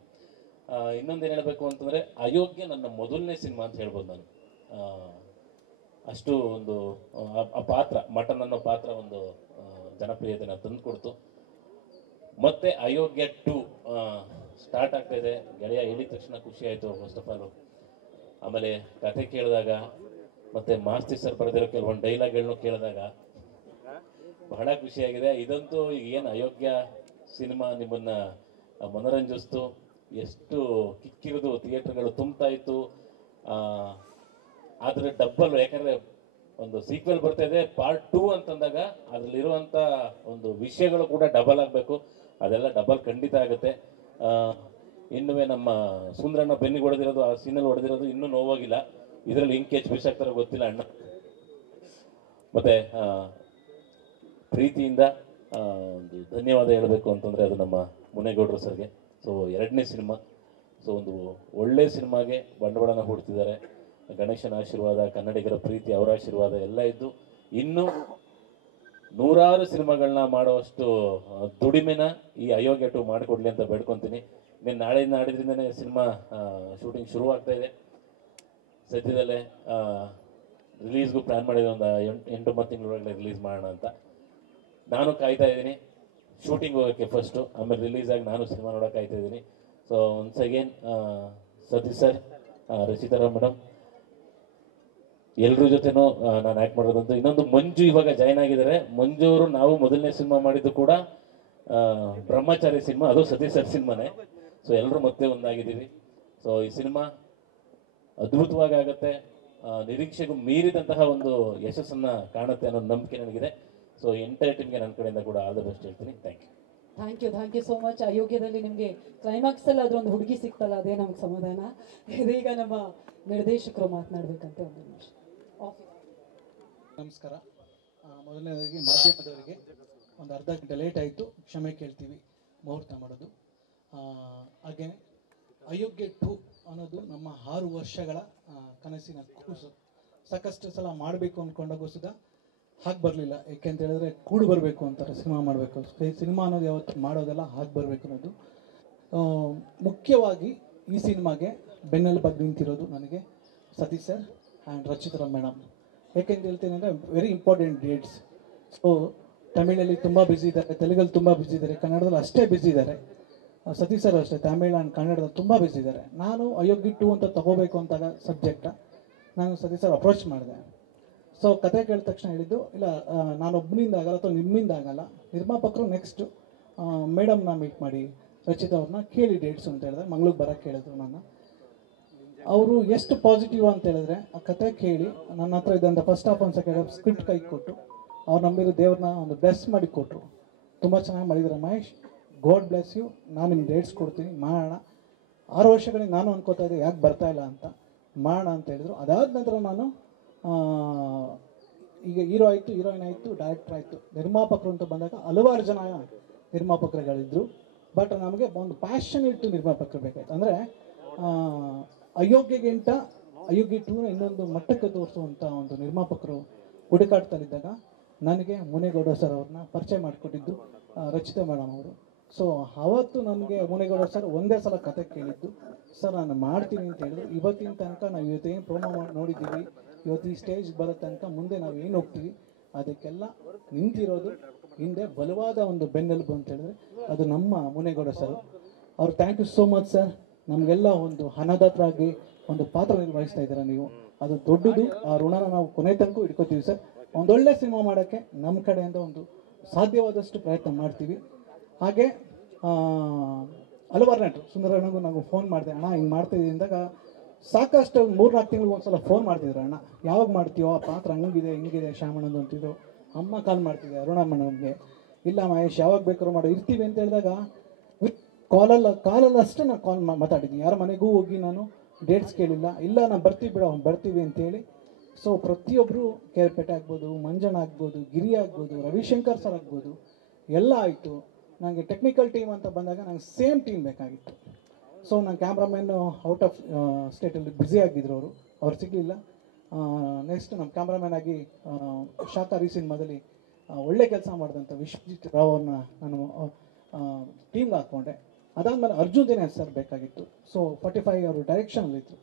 ಇನ್ನೊಂದೇನು ಹೇಳಬೇಕು ಅಂತಂದರೆ ಅಯೋಗ್ಯ ನನ್ನ ಮೊದಲನೇ ಸಿನಿಮಾ ಅಂತ ಹೇಳ್ಬೋದು ನಾನು. ಅಷ್ಟು ಒಂದು ಆ ಪಾತ್ರ ಮಟನ್ ಅನ್ನೋ ಪಾತ್ರ ಒಂದು ಜನಪ್ರಿಯತೆನ ತಂದುಕೊಡ್ತು. ಮತ್ತೆ ಅಯೋಗ್ಯ 2 ಸ್ಟಾರ್ಟ್ ಆಗ್ತಾ ಇದೆ. ಗೆಳೆಯ ಹೇಳಿದ ತಕ್ಷಣ ಖುಷಿ ಆಯಿತು ಫಸ್ಟ್ ಆಫ್ ಆಲು. ಆಮೇಲೆ ಕತೆ ಕೇಳಿದಾಗ ಮತ್ತೆ ಮಾಸ್ತಿ ಸರ್ ಬರೆದಿರೋ ಕೆಲವೊಂದು ಡೈಲಾಗ್ಗಳನ್ನು ಕೇಳಿದಾಗ ಬಹಳ ಖುಷಿಯಾಗಿದೆ. ಇದಂತೂ ಈಗ ಏನು ಅಯೋಗ್ಯ ಸಿನಿಮಾ ನಿಮ್ಮನ್ನು ಮನೋರಂಜಿಸ್ತು, ಎಷ್ಟು ಕಿಕ್ಕಿರೋದು, ಥಿಯೇಟರ್ಗಳು ತುಂಬ್ತಾ ಇತ್ತು. ಆದರೆ ಡಬ್ಬಲ್, ಯಾಕಂದರೆ ಒಂದು ಸೀಕ್ವೆಲ್ ಬರ್ತಾ ಇದೆ ಪಾರ್ಟ್ 2 ಅಂತಂದಾಗ ಅದರಲ್ಲಿರುವಂಥ ಒಂದು ವಿಷಯಗಳು ಕೂಡ ಡಬಲ್ ಆಗಬೇಕು. ಅದೆಲ್ಲ ಡಬಲ್ ಖಂಡಿತ ಆಗುತ್ತೆ. ಇನ್ನುವೇ ನಮ್ಮ ಸುಂದರಣ್ಣ ಬೆನ್ನಿಗೆ ಹೊಡೆದಿರೋದು, ಆ ಸೀನಲ್ಲಿ ಹೊಡೆದಿರೋದು ಇನ್ನೂ ನೋವಾಗಿಲ್ಲ. ಇದರಲ್ಲಿ ಇಂಕೆಚ್ ಬಿಸಾಕ್ತಾರೋ ಗೊತ್ತಿಲ್ಲ ಅಣ್ಣ. ಮತ್ತೆ ಪ್ರೀತಿಯಿಂದ ಒಂದು ಧನ್ಯವಾದ ಹೇಳಬೇಕು ಅಂತಂದರೆ ಅದು ನಮ್ಮ ಮುನೇಗೌಡರು ಸರ್ಗೆ. ಸೊ 2ನೇ ಸಿನಿಮಾ, ಸೊ ಒಂದು ಒಳ್ಳೆ ಸಿನಿಮಾಗೆ ಬಂಡವಾಳನ ಹೂಡ್ತಿದ್ದಾರೆ. ಗಣೇಶನ ಆಶೀರ್ವಾದ, ಕನ್ನಡಿಗರ ಪ್ರೀತಿ, ಅವರ ಆಶೀರ್ವಾದ ಎಲ್ಲ ಇದ್ದು ಇನ್ನೂ ನೂರಾರು ಸಿನಿಮಾಗಳನ್ನ ಮಾಡುವಷ್ಟು ದುಡಿಮೆನ ಈ ಅಯೋಗ್ಯ 2 ಮಾಡಿಕೊಡ್ಲಿ ಅಂತ ಬೇಡ್ಕೊತೀನಿ. ಇನ್ನು ನಾಡಿದ್ರಿಂದನೇ ಸಿನಿಮಾ ಶೂಟಿಂಗ್ ಶುರುವಾಗ್ತಾ ಇದೆ. ಸದ್ಯದಲ್ಲೇ ರಿಲೀಸ್ಗೂ ಪ್ಲ್ಯಾನ್ ಮಾಡಿದೆ, ಒಂದು 8-9 ತಿಂಗಳೊಳಗಡೆ ರಿಲೀಸ್ ಮಾಡೋಣ ಅಂತ. ನಾನು ಕಾಯ್ತಾ ಇದ್ದೀನಿ ಶೂಟಿಂಗ್ ಹೋಗೋಕ್ಕೆ ಫಸ್ಟು, ಆಮೇಲೆ ರಿಲೀಸ್ ಆಗಿ ನಾನು ಸಿನಿಮಾ ನೋಡೋಕೆ ಕಾಯ್ತಾ ಇದ್ದೀನಿ. So once again Satish sir, Rachita Ram madam, ಎಲ್ರ ಜೊತೆನೂ ನಾನು ಆ್ಯಕ್ಟ್ ಮಾಡೋದಂತೂ. ಇನ್ನೊಂದು ಮಂಜು ಇವಾಗ ಜಾಯ್ನ್ ಆಗಿದ್ದಾರೆ. ಮಂಜು ಅವರು ನಾವು ಮೊದಲನೇ ಸಿನಿಮಾ ಮಾಡಿದ್ದು ಕೂಡ ಬ್ರಹ್ಮಚಾರಿ ಸಿನಿಮಾ, ಅದು ಸತೀಶ್ ಸರ್ ಸಿನಿಮಾನೇ. ಸೊ ಎಲ್ಲರೂ ಮತ್ತೆ ಒಂದಾಗಿದ್ದೀವಿ. ಸೊ ಈ ಸಿನಿಮಾ ಅದ್ಭುತವಾಗಿ ಆಗುತ್ತೆ, ನಿರೀಕ್ಷೆಗೂ ಮೀರಿದಂತಹ ಒಂದು ಯಶಸ್ಸನ್ನು ಕಾಣುತ್ತೆ ಅನ್ನೋ ನಂಬಿಕೆ ನನಗಿದೆ. ಸೊ ಎಂಟೈರ್ ಟೀಮ್ಗೆ ನನ್ನ ಕಡೆಯಿಂದ ಕೂಡ ಆಲ್ ದ ಬೆಸ್ಟ್ ಹೇಳ್ತೀನಿ. Thank you so much. ಅಯೋಗ್ಯದಲ್ಲಿ ನಿಮಗೆ ಕ್ಲೈಮ್ಯಾಕ್ಸಲ್ಲಿ ಅದೊಂದು ಹುಡುಗಿ ಸಿಕ್ತಲ್ಲ, ಅದೇ ನಮ್ಗೆ ಸಮಾಧಾನ. ಇದೀಗ ನಮ್ಮ ನಿರ್ದೇಶಕರು ಮಾತನಾಡಬೇಕಂತೆ ಒಂದು ನಿಮಿಷ. ನಮಸ್ಕಾರ. ಮೊದಲನೇದಾಗಿ ಮಾಧ್ಯಮದವರಿಗೆ ಒಂದು ಅರ್ಧ ಗಂಟೆ ಲೇಟ್ ಆಯಿತು, ಕ್ಷಮೆ ಕೇಳ್ತೀವಿ ಮುಹೂರ್ತ ಮಾಡೋದು. ಹಾಗೆ ಅಯೋಗ್ಯ 2 ಅನ್ನೋದು ನಮ್ಮ 6 ವರ್ಷಗಳ ಕನಸಿನ ಕೂಸು. ಸಾಕಷ್ಟು ಸಲ ಮಾಡಬೇಕು ಅಂದ್ಕೊಂಡಾಗೂ ಸುಧಾ ಹಾಗೆ ಬರಲಿಲ್ಲ. ಏಕೆಂತ ಹೇಳಿದ್ರೆ ಕೂಡು ಬರಬೇಕು ಅಂತಾರೆ ಸಿನಿಮಾ ಮಾಡಬೇಕು. ಸಿನಿಮಾ ಅನ್ನೋದು ಯಾವತ್ತು ಮಾಡೋದೆಲ್ಲ ಹಾಗೆ ಬರಬೇಕು ಅನ್ನೋದು. ಮುಖ್ಯವಾಗಿ ಈ ಸಿನಿಮಾಗೆ ಬೆನ್ನೆಲುಬಾಗಿ ನಿಂತಿರೋದು ನನಗೆ Satish sir and Rachita Ram madam. ಏಕೆಂತ ಹೇಳ್ತೀನಿ ಅಂದರೆ ವೆರಿ ಇಂಪಾರ್ಟೆಂಟ್ ಡೇಟ್ಸ್. ಸೊ ತಮಿಳಲ್ಲಿ ತುಂಬ ಬ್ಯುಸಿ ಇದ್ದಾರೆ, ತೆಲುಗಲ್ಲಿ ತುಂಬ ಬ್ಯುಸಿ ಇದ್ದಾರೆ, ಕನ್ನಡದಲ್ಲಿ ಅಷ್ಟೇ ಬ್ಯುಸಿ ಇದ್ದಾರೆ. ಸತೀಶ್ ಸರ್ ಅಷ್ಟೇ ತಮಿಳ್ ಆ್ಯಂಡ್ ಕನ್ನಡದಲ್ಲಿ ತುಂಬ ಬ್ಯುಸಿ ಇದ್ದಾರೆ. ನಾನು ಅಯೋಗ್ಯ 2 ಅಂತ ತಗೋಬೇಕು ಅಂತಾಗ ಸಬ್ಜೆಕ್ಟ ನಾನು ಸತೀಶ್ ಸರ್ ಅಪ್ರೋಚ್ ಮಾಡಿದೆ. ಸೊ ಕತೆ ಕೇಳಿದ ತಕ್ಷಣ ಹೇಳಿದ್ದು, ಇಲ್ಲ ನಾನೊಬ್ಬನಿಂದ ಆಗಲ್ಲ ಅಥವಾ ನಿಮ್ಮಿಂದ ಆಗಲ್ಲ, ನಿರ್ಮಾಪಕರು ನೆಕ್ಸ್ಟು ಮೇಡಮ್ನ ಮೀಟ್ ಮಾಡಿ ರಚಿತಾ ಅವ್ರನ್ನ ಕೇಳಿ ಡೇಟ್ಸು ಅಂತ ಹೇಳಿದ್ರೆ ಮಂಗ್ಳೂರಿಗೆ ಬರೋಕ್ಕೆ ಹೇಳಿದ್ರು ನನ್ನ. ಅವರು ಎಷ್ಟು ಪಾಸಿಟಿವ್ ಅಂತ ಹೇಳಿದ್ರೆ ಆ ಕತೆ ಕೇಳಿ ನನ್ನ ಹತ್ರ ಇದ್ದಂಥ ಫಸ್ಟ್ ಹಾಫ್ ಒಂದು ಸೆಕೆಂಡ್ ಹಾಫ್ ಸ್ಕ್ರಿಪ್ಟ್ ಕೈ ಕೊಟ್ಟು ಅವ್ರು ನಂಬಿರೋ ದೇವ್ರನ್ನ ಒಂದು ಬ್ಲೆಸ್ ಮಾಡಿ ಕೊಟ್ಟರು. ತುಂಬ ಚೆನ್ನಾಗಿ ಮಾಡಿದ್ದಾರೆ ಮಹೇಶ್, ಗಾಡ್ ಬ್ಲೆಸ್ ಯು. ನಾನು ನಿಮ್ಗೆ ಡೇಟ್ಸ್ ಕೊಡ್ತೀನಿ, ಮಾಡೋಣ. 6 ವರ್ಷಗಳಿಗೆ ನಾನು ಅನ್ಕೋತಾ ಇದ್ದೆ ಯಾಕೆ ಬರ್ತಾ ಇಲ್ಲ ಅಂತ, ಮಾಡೋಣ ಅಂತ ಹೇಳಿದ್ರು. ಅದಾದ ನಂತರ ನಾನು ಈಗ ಹೀರೋ ಆಯಿತು, ಹೀರೋಯಿನ್ ಆಯಿತು, ಡೈರೆಕ್ಟರ್ ಆಯಿತು, ನಿರ್ಮಾಪಕರು ಅಂತ ಬಂದಾಗ ಹಲವಾರು ಜನ ನಿರ್ಮಾಪಕರುಗಳಿದ್ರು. ಬಟ್ ನಮಗೆ ಒಂದು ಪ್ಯಾಷನ್ ಇಟ್ಟು ನಿರ್ಮಾಪಕರು ಬೇಕಾಯ್ತು. ಅಂದರೆ ಅಯೋಗ್ಯಗಿಂತ ಅಯೋಗ್ಯ 2ನ ಇನ್ನೊಂದು ಮಟ್ಟಕ್ಕೆ ತೋರಿಸುವಂಥ ಒಂದು ನಿರ್ಮಾಪಕರು ಹುಡುಕಾಡ್ತಾರಿದ್ದಾಗ ನನಗೆ ಮುನೇಗೌಡ ಸರ್ ಅವ್ರನ್ನ ಪರಿಚಯ ಮಾಡಿಕೊಟ್ಟಿದ್ದು ರಚಿತಾ ಮೇಡಮ್ ಅವರು. ಸೊ ಅವತ್ತು ನನಗೆ ಮುನೇಗೌಡ ಸರ್ ಒಂದೇ ಸಲ ಕತೆ ಕೇಳಿದ್ದು, ಸರ್ ನಾನು ಮಾಡ್ತೀನಿ ಅಂತ ಹೇಳಿದ್ರು. ಇವತ್ತಿನ ತನಕ ನಾವು ಇವತ್ತೇನು ಪ್ರೋಮೋ ಮಾಡಿ ನೋಡಿದ್ದೀವಿ, ಇವತ್ತು ಈ ಸ್ಟೇಜ್ ಬರೋ ತನಕ ಮುಂದೆ ನಾವು ಏನು ಹೋಗ್ತೀವಿ ಅದಕ್ಕೆಲ್ಲ ನಿಂತಿರೋದು ಹಿಂದೆ ಬಲವಾದ ಒಂದು ಬೆನ್ನೆಲುಬು ಅಂತ ಹೇಳಿದ್ರೆ ಅದು ನಮ್ಮ ಮುನೇಗೌಡ ಸರ್. ಅವ್ರು thank you so much sir. ನಮಗೆಲ್ಲ ಒಂದು ಅನಾಥರಾಗಿ ಒಂದು ಪಾತ್ರ ನಿರ್ವಹಿಸ್ತಾ ಇದ್ದೀರಾ ನೀವು, ಅದು ದೊಡ್ಡದು. ಆ ಋಣನ ನಾವು ಕೊನೆ ತನಕ ಇಟ್ಕೋತೀವಿ ಸರ್. ಒಂದೊಳ್ಳೆ ಸಿನಿಮಾ ಮಾಡೋಕ್ಕೆ ನಮ್ಮ ಕಡೆಯಿಂದ ಒಂದು ಸಾಧ್ಯವಾದಷ್ಟು ಪ್ರಯತ್ನ ಮಾಡ್ತೀವಿ. ಹಾಗೆ ಹಲವಾರು ನಟರು, ಸುಂದರಣ್ಣಗೂ ನಾವು ಫೋನ್ ಮಾಡಿದೆ, ಅಣ್ಣ ಹಿಂಗೆ ಮಾಡ್ತಾಯಿದ್ದೀವಿ ಅಂದಾಗ ಸಾಕಷ್ಟು 3-4 ತಿಂಗಳಿಗೆ ಒಂದ್ಸಲ ಫೋನ್ ಮಾಡ್ತಿದ್ರು, ಅಣ್ಣ ಯಾವಾಗ ಮಾಡ್ತೀವೋ ಆ ಪಾತ್ರ ಹಂಗಿದೆ ಹಿಂಗಿದೆ ಶ್ಯಾಮಣ್ಣದು ಅಂತಿದ್ರು. ಅಮ್ಮ ಕಾಲ್ ಮಾಡ್ತಿದ್ದೆ ಅರುಣಮ್ಮನಿಗೆ, ಇಲ್ಲ ಮಹೇಶ್ ಯಾವಾಗ ಬೇಕಾದ್ರೂ ಮಾಡೋ ಇರ್ತೀವಿ ಅಂತ ಹೇಳಿದಾಗ ಕಾಲಲ್ಲಷ್ಟೇ ನಾನು ಕಾಲ್ ಮಾತಾಡಿದ್ದೀನಿ. ಯಾರ ಮನೆಗೂ ಹೋಗಿ ನಾನು ಡೇಟ್ಸ್ ಕೇಳಿಲ್ಲ. ಇಲ್ಲ ನಾನು ಬರ್ತೀವಿ ಬಿಡೋ ಬರ್ತೀವಿ ಅಂತೇಳಿ. ಸೊ ಪ್ರತಿಯೊಬ್ಬರು ಕೇರ್ಪೇಟೆ ಆಗ್ಬೋದು, ಮಂಜಣ್ಣ ಆಗ್ಬೋದು, ಗಿರಿ ಆಗ್ಬೋದು, ರವಿಶಂಕರ್ ಸರ್ ಆಗ್ಬೋದು, ಎಲ್ಲ ಆಯಿತು. ನನಗೆ ಟೆಕ್ನಿಕಲ್ ಟೀಮ್ ಅಂತ ಬಂದಾಗ ನಂಗೆ ಸೇಮ್ ಟೀಮ್ ಬೇಕಾಗಿತ್ತು. ಸೊ ನನ್ನ ಕ್ಯಾಮ್ರಾಮನ್ನು ಔಟ್ ಆಫ್ ಸ್ಟೇಟಲ್ಲಿ ಬ್ಯುಸಿ ಆಗಿದ್ರು, ಅವ್ರು ಸಿಗಲಿಲ್ಲ. ನೆಕ್ಸ್ಟ್ ನಮ್ಮ ಕ್ಯಾಮ್ರಾಮನ್ ಆಗಿ ಶಾಕಾರಿ ಸಿನಿಮಾದಲ್ಲಿ ಒಳ್ಳೆ ಕೆಲಸ ಮಾಡಿದಂಥ ವಿಶ್ವಜಿತ್ ರಾವ್ ಅವ್ರನ್ನ ನಾನು ಟೀಮ್ಗೆ ಹಾಕ್ಕೊಂಡೆ. ಅದಾದಮೇಲೆ ಅರ್ಜುನ್ ದಿನೇಶ್ ಸರ್ ಬೇಕಾಗಿತ್ತು. ಸೊ 45 ಅವರು ಡೈರೆಕ್ಷನಲ್ಲಿತ್ತು.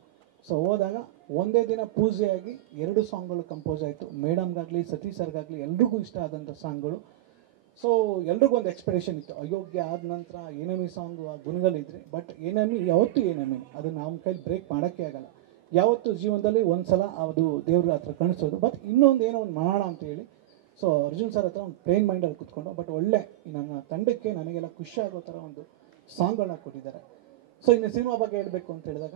ಸೊ ಹೋದಾಗ ಒಂದೇ ದಿನ ಪೂಜೆಯಾಗಿ 2 ಸಾಂಗ್ಗಳು ಕಂಪೋಸ್ ಆಯಿತು. ಮೇಡಮ್ಗಾಗಲಿ ಸತೀಶ್ ಸರ್ಗಾಗಲಿ ಎಲ್ರಿಗೂ ಇಷ್ಟ ಆದಂಥ ಸಾಂಗ್ಗಳು. ಸೊ ಎಲ್ರಿಗೂ ಒಂದು ಎಕ್ಸ್ಪೆಕ್ಟೇಷನ್ ಇತ್ತು, ಅಯೋಗ್ಯ ಆದ ನಂತರ ಏನೇಮಿ ಸಾಂಗು ಆ ಗುಣಗಳಿದ್ರೆ. ಬಟ್ ಏನೇಮಿ ಯಾವತ್ತೂ ಏನೇಮಿ ಅದು ನಮ್ಮ ಕೈಲಿ ಬ್ರೇಕ್ ಮಾಡೋಕ್ಕೆ ಆಗಲ್ಲ. ಯಾವತ್ತೂ ಜೀವನದಲ್ಲಿ ಒಂದು ಸಲ ಅದು ದೇವ್ರ ಹತ್ರ ಕಾಣಿಸೋದು. ಬಟ್ ಇನ್ನೊಂದು ಏನೋ ಒಂದು ಮಾಡೋಣ ಅಂತೇಳಿ ಸೊ ಅರ್ಜುನ್ ಸರ್ ಹತ್ರ ಒಂದು ಪ್ಲೇನ್ ಮೈಂಡಲ್ಲಿ ಕೂತ್ಕೊಂಡು ಬಟ್ ಒಳ್ಳೆ ನನ್ನ ತಂಡಕ್ಕೆ ನನಗೆಲ್ಲ ಖುಷಿ ಆಗೋ ಥರ ಒಂದು ಸಾಂಗ್ಗಳನ್ನ ಕೊಟ್ಟಿದ್ದಾರೆ. ಸೊ ಇನ್ನು ಸಿನಿಮಾ ಬಗ್ಗೆ ಹೇಳಬೇಕು ಅಂತ ಹೇಳಿದಾಗ,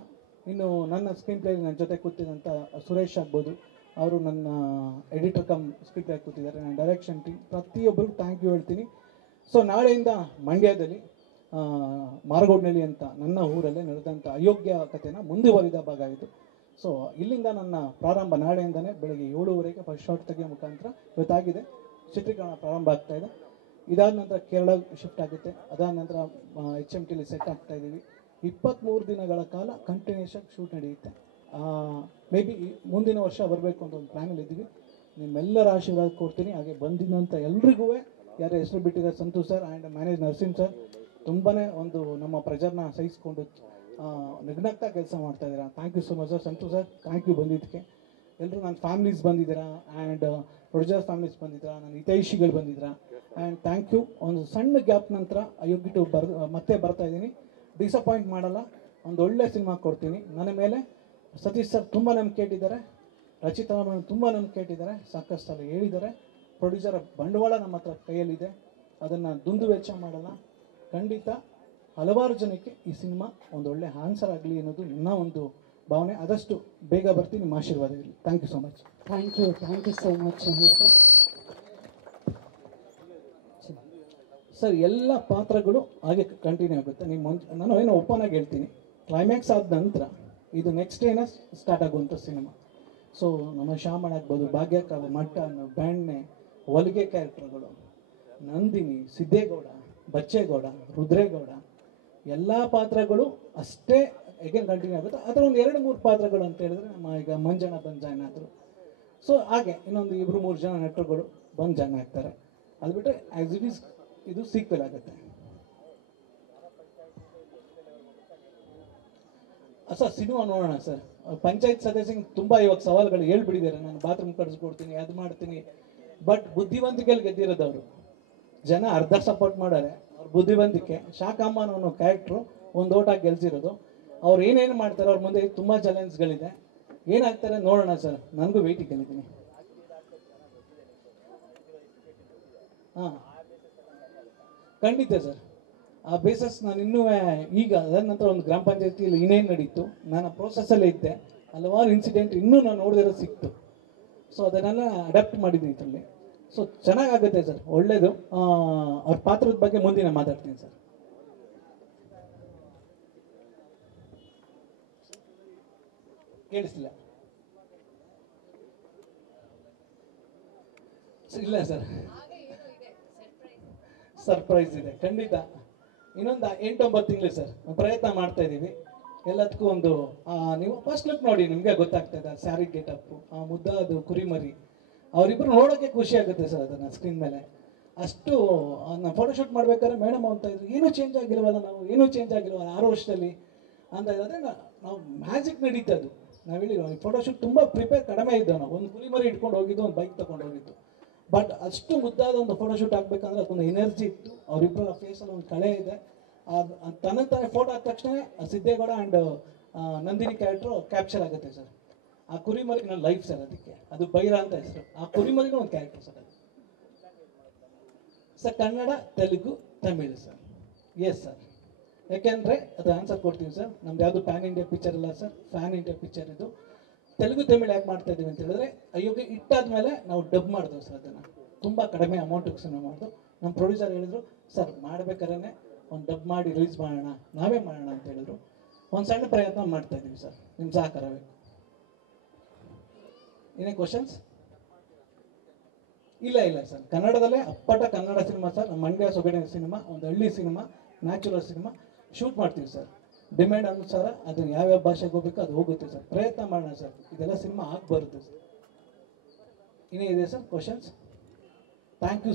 ಇನ್ನು ನನ್ನ ಸ್ಕ್ರೀನ್ ಪ್ಲೇ ನನ್ನ ಜೊತೆ ಕೂತಿದ್ದಂಥ ಸುರೇಶ್ ಆಗ್ಬೋದು, ಅವರು ನನ್ನ ಎಡಿಟರ್ ಕಮ್ ಸ್ಕ್ರೀನ್ ಪ್ಲೇ ಕೂತಿದ್ದಾರೆ. ನನ್ನ ಡೈರೆಕ್ಷನ್ ಟೀಮ್ ಪ್ರತಿಯೊಬ್ಬರಿಗೂ ಥ್ಯಾಂಕ್ ಯು ಹೇಳ್ತೀನಿ. ಸೊ ನಾಳೆಯಿಂದ ಮಂಡ್ಯದಲ್ಲಿ ಮಾರಗೋಡ್ನಳ್ಳಿ ಅಂತ ನನ್ನ ಊರಲ್ಲೇ ನಡೆದಂಥ ಅಯೋಗ್ಯ ಕಥೆನ ಮುಂದುವರಿದ ಭಾಗ ಇದು. ಸೊ ಇಲ್ಲಿಂದ ನನ್ನ ಪ್ರಾರಂಭ ನಾಳೆಯಿಂದನೇ ಬೆಳಗ್ಗೆ 7:30 ಫಸ್ಟ್ ಶಾಟ್ ತೆಗೆಯೋ ಮುಖಾಂತರ ಇವತ್ತಾಗಿದೆ ಚಿತ್ರೀಕರಣ ಪ್ರಾರಂಭ ಆಗ್ತಾ ಇದೆ. ಇದಾದ ನಂತರ ಕೇರಳ ಶಿಫ್ಟ್ ಆಗುತ್ತೆ. ಅದಾದ ನಂತರ HMTಲಿ ಸೆಟ್ ಆಗ್ತಾ ಇದ್ದೀವಿ. 23 ದಿನಗಳ ಕಾಲ ಕಂಟಿನ್ಯೂಸ್ ಆಗಿ ಶೂಟ್ ನಡೆಯುತ್ತೆ. ಮೇ ಬಿ ಮುಂದಿನ ವರ್ಷ ಬರಬೇಕು ಅಂತ ಒಂದು ಪ್ಲ್ಯಾನಲ್ಲಿ ಇದ್ದೀವಿ. ನಿಮ್ಮೆಲ್ಲರ ಆಶೀರ್ವಾದ ಕೊಡ್ತೀನಿ. ಹಾಗೆ ಬಂದಿದ್ದಂಥ ಎಲ್ರಿಗೂ ಯಾರ ಹೆಸರು ಬಿಟ್ಟಿದ್ದಾರೆ, Santosh sir and manage Narasimha sir ತುಂಬಾ ಒಂದು ನಮ್ಮ ಪ್ರೆಜರ್ನ ಸಹಿಸ್ಕೊಂಡು ನಗ್ನಗ್ತಾ ಕೆಲಸ ಮಾಡ್ತಾ ಇದ್ದೀರಾ. Thank you so much sir. Santosh sir thank you ಬಂದಿದ್ದಕ್ಕೆ. ಎಲ್ಲರೂ ನನ್ನ ಫ್ಯಾಮ್ಲೀಸ್ ಬಂದಿದ್ದೀರಾ ಆ್ಯಂಡ್ ಪ್ರೊಡ್ಯೂಸರ್ ಫ್ಯಾಮ್ಲೀಸ್ ಬಂದಿದ್ದೀರಾ, ನನ್ನ ಹಿತೈಷಿಗಳು ಬಂದಿದ್ದೀರಾ ಆ್ಯಂಡ್ ಥ್ಯಾಂಕ್ ಯು. ಒಂದು ಸಣ್ಣ ಗ್ಯಾಪ್ ನಂತರ ಅಯೋಗ್ಯ ಟು ಮತ್ತೆ ಬರ್ತಾ ಇದ್ದೀನಿ. ಡಿಸಪಾಯಿಂಟ್ ಮಾಡಲ್ಲ, ಒಂದು ಒಳ್ಳೆ ಸಿನಿಮಾ ಕೊಡ್ತೀನಿ. ನನ್ನ ಮೇಲೆ ಸತೀಶ್ ಸರ್ ತುಂಬ ನಂಬಿಕೆ ಇಟ್ಟಿದ್ದಾರೆ, ರಚಿತಾ ತುಂಬ ನಂಬಿಕೆ ಇಟ್ಟಿದ್ದಾರೆ, ಸಾಕಷ್ಟು ಸಲ ಹೇಳಿದ್ದಾರೆ. ಪ್ರೊಡ್ಯೂಸರ್ ಬಂಡವಾಳ ನಮ್ಮ ಹತ್ರ ಕೈಯಲ್ಲಿದೆ, ಅದನ್ನು ದುಂದು ವೆಚ್ಚ ಮಾಡಲ್ಲ. ಖಂಡಿತ ಹಲವಾರು ಜನಕ್ಕೆ ಈ ಸಿನಿಮಾ ಒಂದು ಒಳ್ಳೆ ಆನ್ಸರ್ ಆಗಲಿ ಅನ್ನೋದು ನನ್ನ ಒಂದು ಭಾವನೆ. ಆದಷ್ಟು ಬೇಗ ಬರ್ತೀನಿ, ನಿಮ್ಮ ಆಶೀರ್ವಾದ ಇರಲಿ. Thank you so much. Thank you so much. Sir ಎಲ್ಲ ಪಾತ್ರಗಳು ಹಾಗೆ ಕಂಟಿನ್ಯೂ ಆಗುತ್ತೆ. ನಾನು ಏನೋ ಓಪನ್ ಆಗಿ ಹೇಳ್ತೀನಿ, ಕ್ಲೈಮ್ಯಾಕ್ಸ್ ಆದ ನಂತರ ಇದು ನೆಕ್ಸ್ಟ್ ಏನೋ ಸ್ಟಾರ್ಟ್ ಆಗುವಂಥ ಸಿನಿಮಾ. ಸೊ ನಮ್ಮ ಶ್ಯಾಮಣ ಆಗ್ಬೋದು, ಭಾಗ್ಯಕ್ಕ, ಮಟ್ಟನ್, ಬ್ಯಾಂಡ್ನೆ, ಹೊಲಿಗೆ ಕ್ಯಾರೆಕ್ಟರ್ಗಳು, ನಂದಿನಿ, ಸಿದ್ದೇಗೌಡ, ಬಚ್ಚೇಗೌಡ, ರುದ್ರೇಗೌಡ, ಎಲ್ಲ ಪಾತ್ರಗಳು ಅಷ್ಟೇ ಹೇಗೇನು ಕಂಟಿನ್ಯೂ ಆಗುತ್ತೆ. ಅದರ ಒಂದು 2-3 ಪಾತ್ರಗಳು ಅಂತ ಹೇಳಿದ್ರೆ ನಮ್ಮ ಈಗ ಮಂಜಣ್ಣ ಬಂದು ಜಾಯ್ನ್ ಆದರು. ಸೊ ಹಾಗೆ ಇನ್ನೊಂದು 2-3 ಜನ ನಟರುಗಳು ಬಂದು ಜಾಯ್ನ್ ಆಗ್ತಾರೆ. ಅದು ಬಿಟ್ಟರೆ ಆ್ಯಸ್ ಇಟ್ ಈಸ್ ಇದು ಸೀಕ್ವೆಲ್ ಆಗುತ್ತೆ. ಸರ್ ಸಿನಿಮಾ ನೋಡೋಣ ಸರ್. ಪಂಚಾಯತ್ ಸದಸ್ಯಂಗೆ ತುಂಬ ಇವಾಗ ಸವಾಲುಗಳು ಹೇಳ್ಬಿಟ್ಟಿದ್ದಾರೆ. ನಾನು ಬಾತ್ರೂಮ್ ಕಡಿಸ್ಕೊಡ್ತೀನಿ, ಅದು ಮಾಡ್ತೀನಿ. ಬಟ್ ಬುದ್ಧಿವಂತಿಕೆಯಲ್ಲಿ ಗೆದ್ದಿರೋದು ಅವರು. ಜನ ಅರ್ಧ ಸಪೋರ್ಟ್ ಮಾಡಾರೆ, ಅವ್ರ ಬುದ್ಧಿವಂತಿಕೆ. ಶಾಕಮ್ಮ ಅನ್ನೋ ಕ್ಯಾರೆಕ್ಟ್ರು ಒಂದು ಓಟಾಗಿ ಗೆಲ್ಸಿರೋದು. ಅವ್ರು ಏನೇನು ಮಾಡ್ತಾರೆ, ಅವ್ರ ಮುಂದೆ ತುಂಬ ಚಾಲೆಂಜ್ಗಳಿದೆ. ಏನಾಗ್ತಾರೆ ನೋಡೋಣ ಸರ್. ನನಗೂ ವೆಯ್ಟಿಂಗ್ ಗೆಲ್ಲಿದ್ದೀನಿ. ಹಾಂ ಖಂಡಿತ ಸರ್. ಆ ಬೇಸಸ್ ನಾನು ಇನ್ನೂ ಈಗ ಅದಾದ ನಂತರ ಒಂದು ಗ್ರಾಮ ಪಂಚಾಯತಿಯಲ್ಲಿ ಇನ್ನೇನು ನಡೀತು, ನಾನು ಪ್ರೋಸೆಸ್ಸಲ್ಲೇ ಇದ್ದೆ. ಹಲವಾರು ಇನ್ಸಿಡೆಂಟ್ ಇನ್ನೂ ನಾನು ನೋಡಿದಿರೋ ಸಿಕ್ತು. ಸೊ ಅದನ್ನೆಲ್ಲ ಅಡಾಪ್ಟ್ ಮಾಡಿದ್ದೀನಿ ಇದರಲ್ಲಿ. ಸೊ ಚೆನ್ನಾಗಾಗುತ್ತೆ ಸರ್, ಒಳ್ಳೆಯದು. ಅವ್ರ ಪಾತ್ರದ ಬಗ್ಗೆ ಮುಂದಿನ ಮಾತಾಡ್ತೀನಿ ಸರ್. ಕೇಳಿಸ್ತಿಲ್ಲ? ಇಲ್ಲ ಸರ್, ಸರ್ಪ್ರೈಸ್ ಇದೆ ಖಂಡಿತ. ಇನ್ನೊಂದು 8-9 ತಿಂಗಳು ಸರ್ ಪ್ರಯತ್ನ ಮಾಡ್ತಾ ಇದ್ದೀವಿ. ಎಲ್ಲದಕ್ಕೂ ಒಂದು ನೀವು ಫಸ್ಟ್ ಲುಕ್ ನೋಡಿ, ನಿಮಗೆ ಗೊತ್ತಾಗ್ತಾ ಇದೆ. ಸ್ಯಾರಿ ಗೆಟಪ್ಪು, ಮುದ್ದಾದು ಕುರಿಮರಿ, ಅವರಿಬ್ಬರು ನೋಡೋಕ್ಕೆ ಖುಷಿ ಆಗುತ್ತೆ ಸರ್ ಅದನ್ನು ಸ್ಕ್ರೀನ್ ಮೇಲೆ. ಅಷ್ಟು ನಾವು ಫೋಟೋಶೂಟ್ ಮಾಡ್ಬೇಕಾದ್ರೆ ಮೇಡಮ್ ಅಂತ ಇದ್ರು, ಏನೂ ಚೇಂಜ್ ಆಗಿಲ್ವಲ್ಲ, ನಾವು ಏನೂ ಚೇಂಜ್ ಆಗಿಲ್ವಲ್ಲ 6 ವರ್ಷದಲ್ಲಿ ಅಂತ ಇದ್ರೆ ನಾವು ಮ್ಯಾಜಿಕ್ ನಡೀತದ್ದು. ನಾವು ಹೇಳಿರೋ ಫೋಟೋಶೂಟ್ ತುಂಬ ಪ್ರಿಪೇರ್ ಕಡಿಮೆ ಇದ್ದವು. ನಾವು ಒಂದು ಕುರಿಮರಿ ಇಟ್ಕೊಂಡು ಹೋಗಿದ್ದು, ಒಂದು ಬೈಕ್ ತೊಗೊಂಡು ಹೋಗಿದ್ದು. ಬಟ್ ಅಷ್ಟು ಮುದ್ದಾದ ಒಂದು ಫೋಟೋಶೂಟ್ ಆಗಬೇಕಂದ್ರೆ ಅದೊಂದು ಎನರ್ಜಿ ಇತ್ತು. ಅವರಿಬ್ಬರ ಫೇಸಲ್ಲಿ ಒಂದು ಕಳೆ ಇದೆ. ತನ್ನ ಫೋಟೋ ಆದ ತಕ್ಷಣ Siddegowda and Nandini character capture ಆಗುತ್ತೆ ಸರ್. ಆ ಕುರಿಮರಿ ನನ್ನ ಲೈಫ್ ಸರ್, ಅದಕ್ಕೆ ಅದು ಬೈರ ಅಂತ ಹೆಸರು. ಆ ಕುರಿಮರಿನೂ ಒಂದು ಕ್ಯಾರೆಕ್ಟರ್ ಸರ್ ಅದು. Sir Kannada, Telugu, Tamil sir. Yes sir, ಯಾಕೆಂದರೆ ಅದು ಆನ್ಸರ್ ಕೊಡ್ತೀವಿ ಸರ್. ನಮ್ದು ಯಾವುದು ಪ್ಯಾನ್ ಇಂಡಿಯಾ ಪಿಕ್ಚರ್ ಇಲ್ಲ ಸರ್, ಫ್ಯಾನ್ ಇಂಡಿಯಾ ಪಿಕ್ಚರ್ ಇದು. ತೆಲುಗು ತಮಿಳು ಯಾಕೆ ಮಾಡ್ತಾ ಇದ್ದೀವಿ ಅಂತ ಹೇಳಿದ್ರೆ, ಅಯೋಗ್ಯ ಇಟ್ಟಾದ್ಮೇಲೆ ನಾವು ಡಬ್ ಮಾಡಿದ್ವಿ ಸರ್. ಅದನ್ನು ತುಂಬ ಕಡಿಮೆ ಅಮೌಂಟಿಗೆ ಸಿನಿಮಾ ಮಾಡಿದ್ವು. ನಮ್ಮ ಪ್ರೊಡ್ಯೂಸರ್ ಹೇಳಿದ್ರು, ಸರ್ ಮಾಡ್ಬೇಕಾದ್ರೆ ಒಂದು ಡಬ್ ಮಾಡಿ ರಿಲೀಸ್ ಮಾಡೋಣ, ನಾವೇ ಮಾಡೋಣ ಅಂತ ಹೇಳಿದ್ರು. ಒಂದು ಸಣ್ಣ ಪ್ರಯತ್ನ ಮಾಡ್ತಾ ಇದ್ದೀವಿ ಸರ್, ನಿಮ್ಮ ಸಹಕಾರ ಬೇಕು. ಏನೇ ಕ್ವಶನ್ಸ್? ಇಲ್ಲ ಸರ್, ಕನ್ನಡದಲ್ಲೇ ಅಪ್ಪಟ ಕನ್ನಡ ಸಿನಿಮಾ ಸರ್. ನಮ್ಮ ಮಂಡ್ಯ ಸೊಗಡಿನ ಸಿನಿಮಾ, ಒಂದು ಹಳ್ಳಿ ಸಿನಿಮಾ, ನ್ಯಾಚುರಲ್ ಸಿನಿಮಾ ಶೂಟ್ ಮಾಡ್ತೀವಿ ಸರ್. ಡಿಮ್ಯಾಂಡ್ ಅನುಸಾರ ಅದನ್ನು ಯಾವ್ಯಾವ ಭಾಷೆಗೆ ಹೋಗ್ಬೇಕು ಅದು ಹೋಗುತ್ತೆ ಸರ್. ಪ್ರಯತ್ನ ಮಾಡೋಣ ಸರ್, ಇದೆಲ್ಲ ಸಿನಿಮಾ ಆಗಿ ಬರುತ್ತೆ ಸರ್. ಇನ್ನೇ ಇದೆ ಸರ್ ಕ್ವಶನ್ಸ್? Thank you.